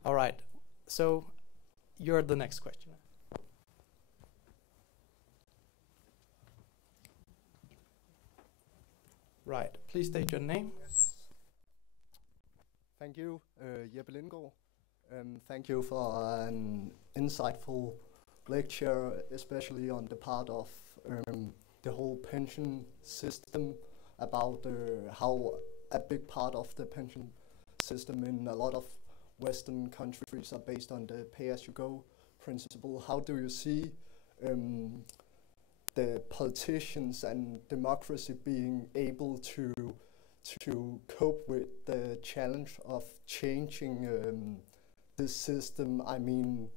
All right, so you're the next questioner. Right, please state your name. Thank you, Jeppe Lindgaard. Thank you for an insightful lecture, especially on the part of the whole pension system, about how a big part of the pension system in a lot of Western countries are based on the pay-as-you-go principle. How do you see the politicians and democracy being able to cope with the challenge of changing this system? I mean,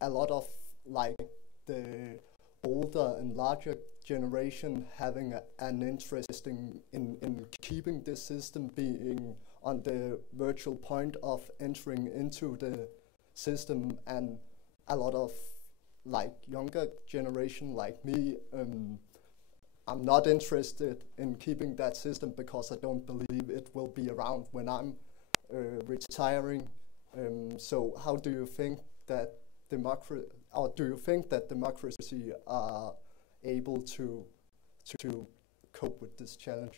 a lot of like the older and larger generation having an interest in keeping this system being on the virtual point of entering into the system, and a lot of like younger generation like me, I'm not interested in keeping that system because I don't believe it will be around when I'm retiring. So how do you think that democracy are able to cope with this challenge?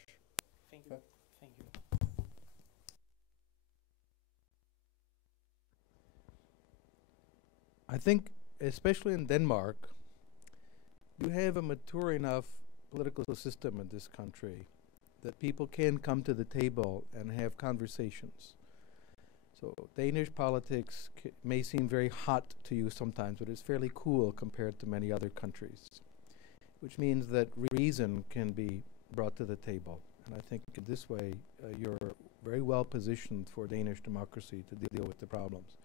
Thank you. Thank you. I think, especially in Denmark, you have a mature enough political system in this country that people can come to the table and have conversations. So Danish politics may seem very hot to you sometimes, but it's fairly cool compared to many other countries, which means that reason can be brought to the table. And I think in this way, you're very well positioned for Danish democracy to deal with the problems.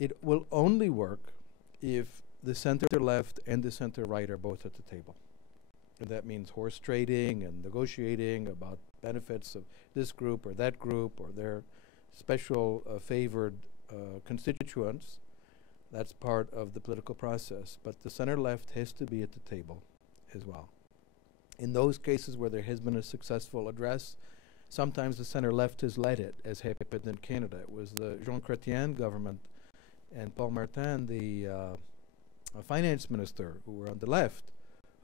It will only work if the center-left and the center-right are both at the table. And that means horse trading and negotiating about benefits of this group or that group or their special favored constituents. That's part of the political process. But the center-left has to be at the table as well. In those cases where there has been a successful address, sometimes the center-left has led it, as happened in Canada. It was the Jean Chrétien government and Paul Martin, the finance minister, who were on the left,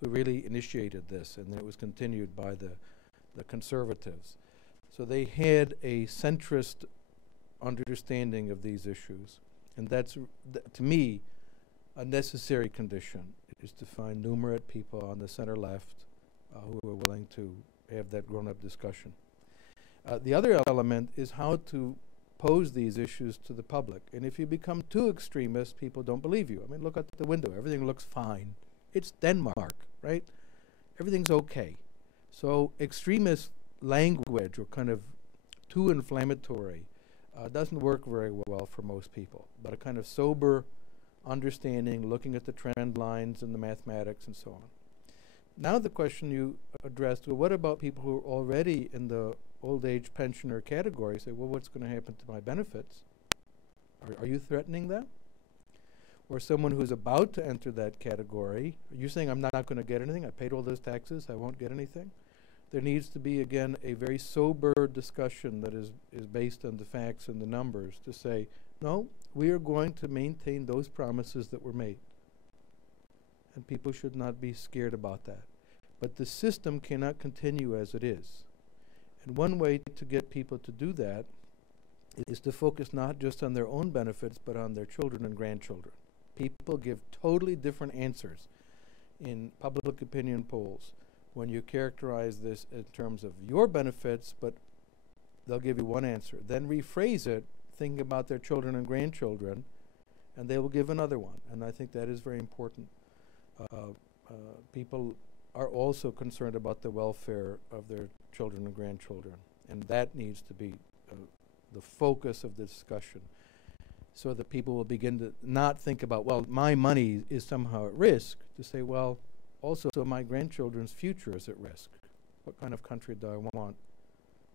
who really initiated this, and then it was continued by the conservatives. So they had a centrist understanding of these issues, and that's, to me, a necessary condition, is to find numerate people on the center-left who are willing to have that grown-up discussion. The other element is how to pose these issues to the public. And if you become too extremist, people don't believe you. I mean, look out the window. Everything looks fine. It's Denmark. right? Everything's okay. So extremist language or kind of too inflammatory doesn't work very well for most people. But a kind of sober understanding, looking at the trend lines and the mathematics and so on. Now the question you addressed, well, what about people who are already in the old age pensioner category? Say, well, what's going to happen to my benefits? Are you threatening them? Or someone who's about to enter that category, are you saying I'm not going to get anything? I paid all those taxes, I won't get anything? There needs to be, again, a very sober discussion that is based on the facts and the numbers to say, no, we are going to maintain those promises that were made. And people should not be scared about that. But the system cannot continue as it is. And one way to get people to do that is to focus not just on their own benefits, but on their children and grandchildren. People give totally different answers in public opinion polls when you characterize this in terms of your benefits, but they'll give you one answer. Then rephrase it, thinking about their children and grandchildren, and they will give another one. And I think that is very important. People are also concerned about the welfare of their children and grandchildren, and that needs to be the focus of the discussion, so that people will begin to not think about, well, my money is somehow at risk, to say, well, also my grandchildren's future is at risk. What kind of country do I want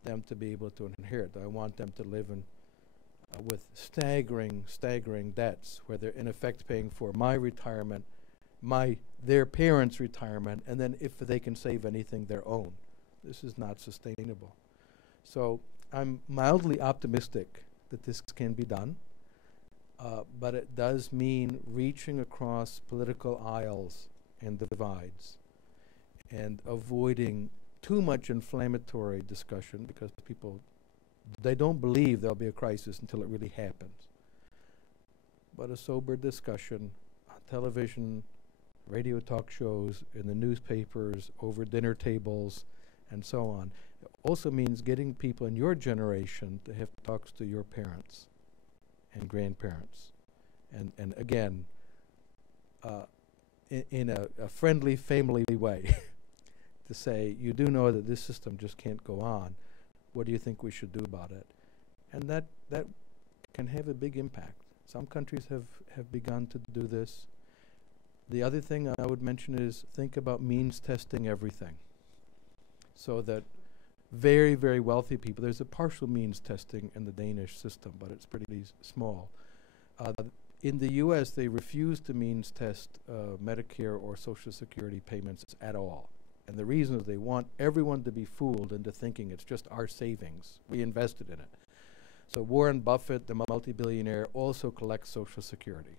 them to be able to inherit? Do I want them to live in with staggering debts, where they're in effect paying for my retirement, their parents' retirement, and then if they can save anything, their own? This is not sustainable. So I'm mildly optimistic that this can be done, but it does mean reaching across political aisles and divides and avoiding too much inflammatory discussion, because people, they don't believe there'll be a crisis until it really happens. But a sober discussion on television, radio talk shows, in the newspapers, over dinner tables, and so on. It also means getting people in your generation to have talks to your parents and grandparents. And again, in a friendly, family way, to say, you do know that this system just can't go on. What do you think we should do about it? And that can have a big impact. Some countries have begun to do this. The other thing I would mention is think about means testing everything. So that very, very wealthy people, there's a partial means testing in the Danish system, but it's pretty small. In the US, they refuse to means test Medicare or Social Security payments at all. And the reason is they want everyone to be fooled into thinking it's just our savings. We invested in it. So Warren Buffett, the multi-billionaire, also collects Social Security.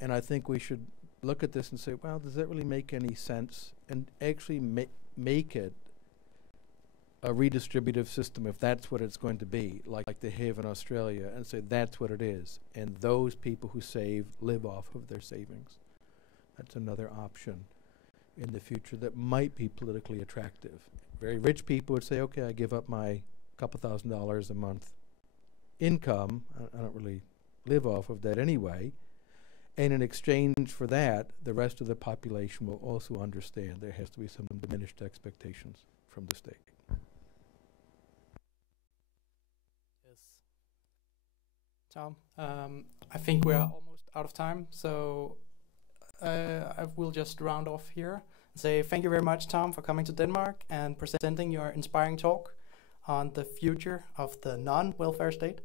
And I think we should look at this and say, well, does that really make any sense? And actually make it a redistributive system, if that's what it's going to be, like they have in Australia, and say that's what it is. And those people who save live off of their savings. That's another option in the future that might be politically attractive. Very rich people would say, okay, I give up my couple $1,000s a month income. I don't really live off of that anyway. And in exchange for that, the rest of the population will also understand there has to be some diminished expectations from the state. Yes. Tom, I think we are almost out of time, so I will just round off here and say thank you very much, Tom, for coming to Denmark and presenting your inspiring talk on the future of the non-welfare state.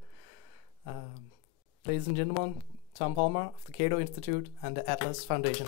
Ladies and gentlemen, Tom Palmer of the Cato Institute and the Atlas Foundation.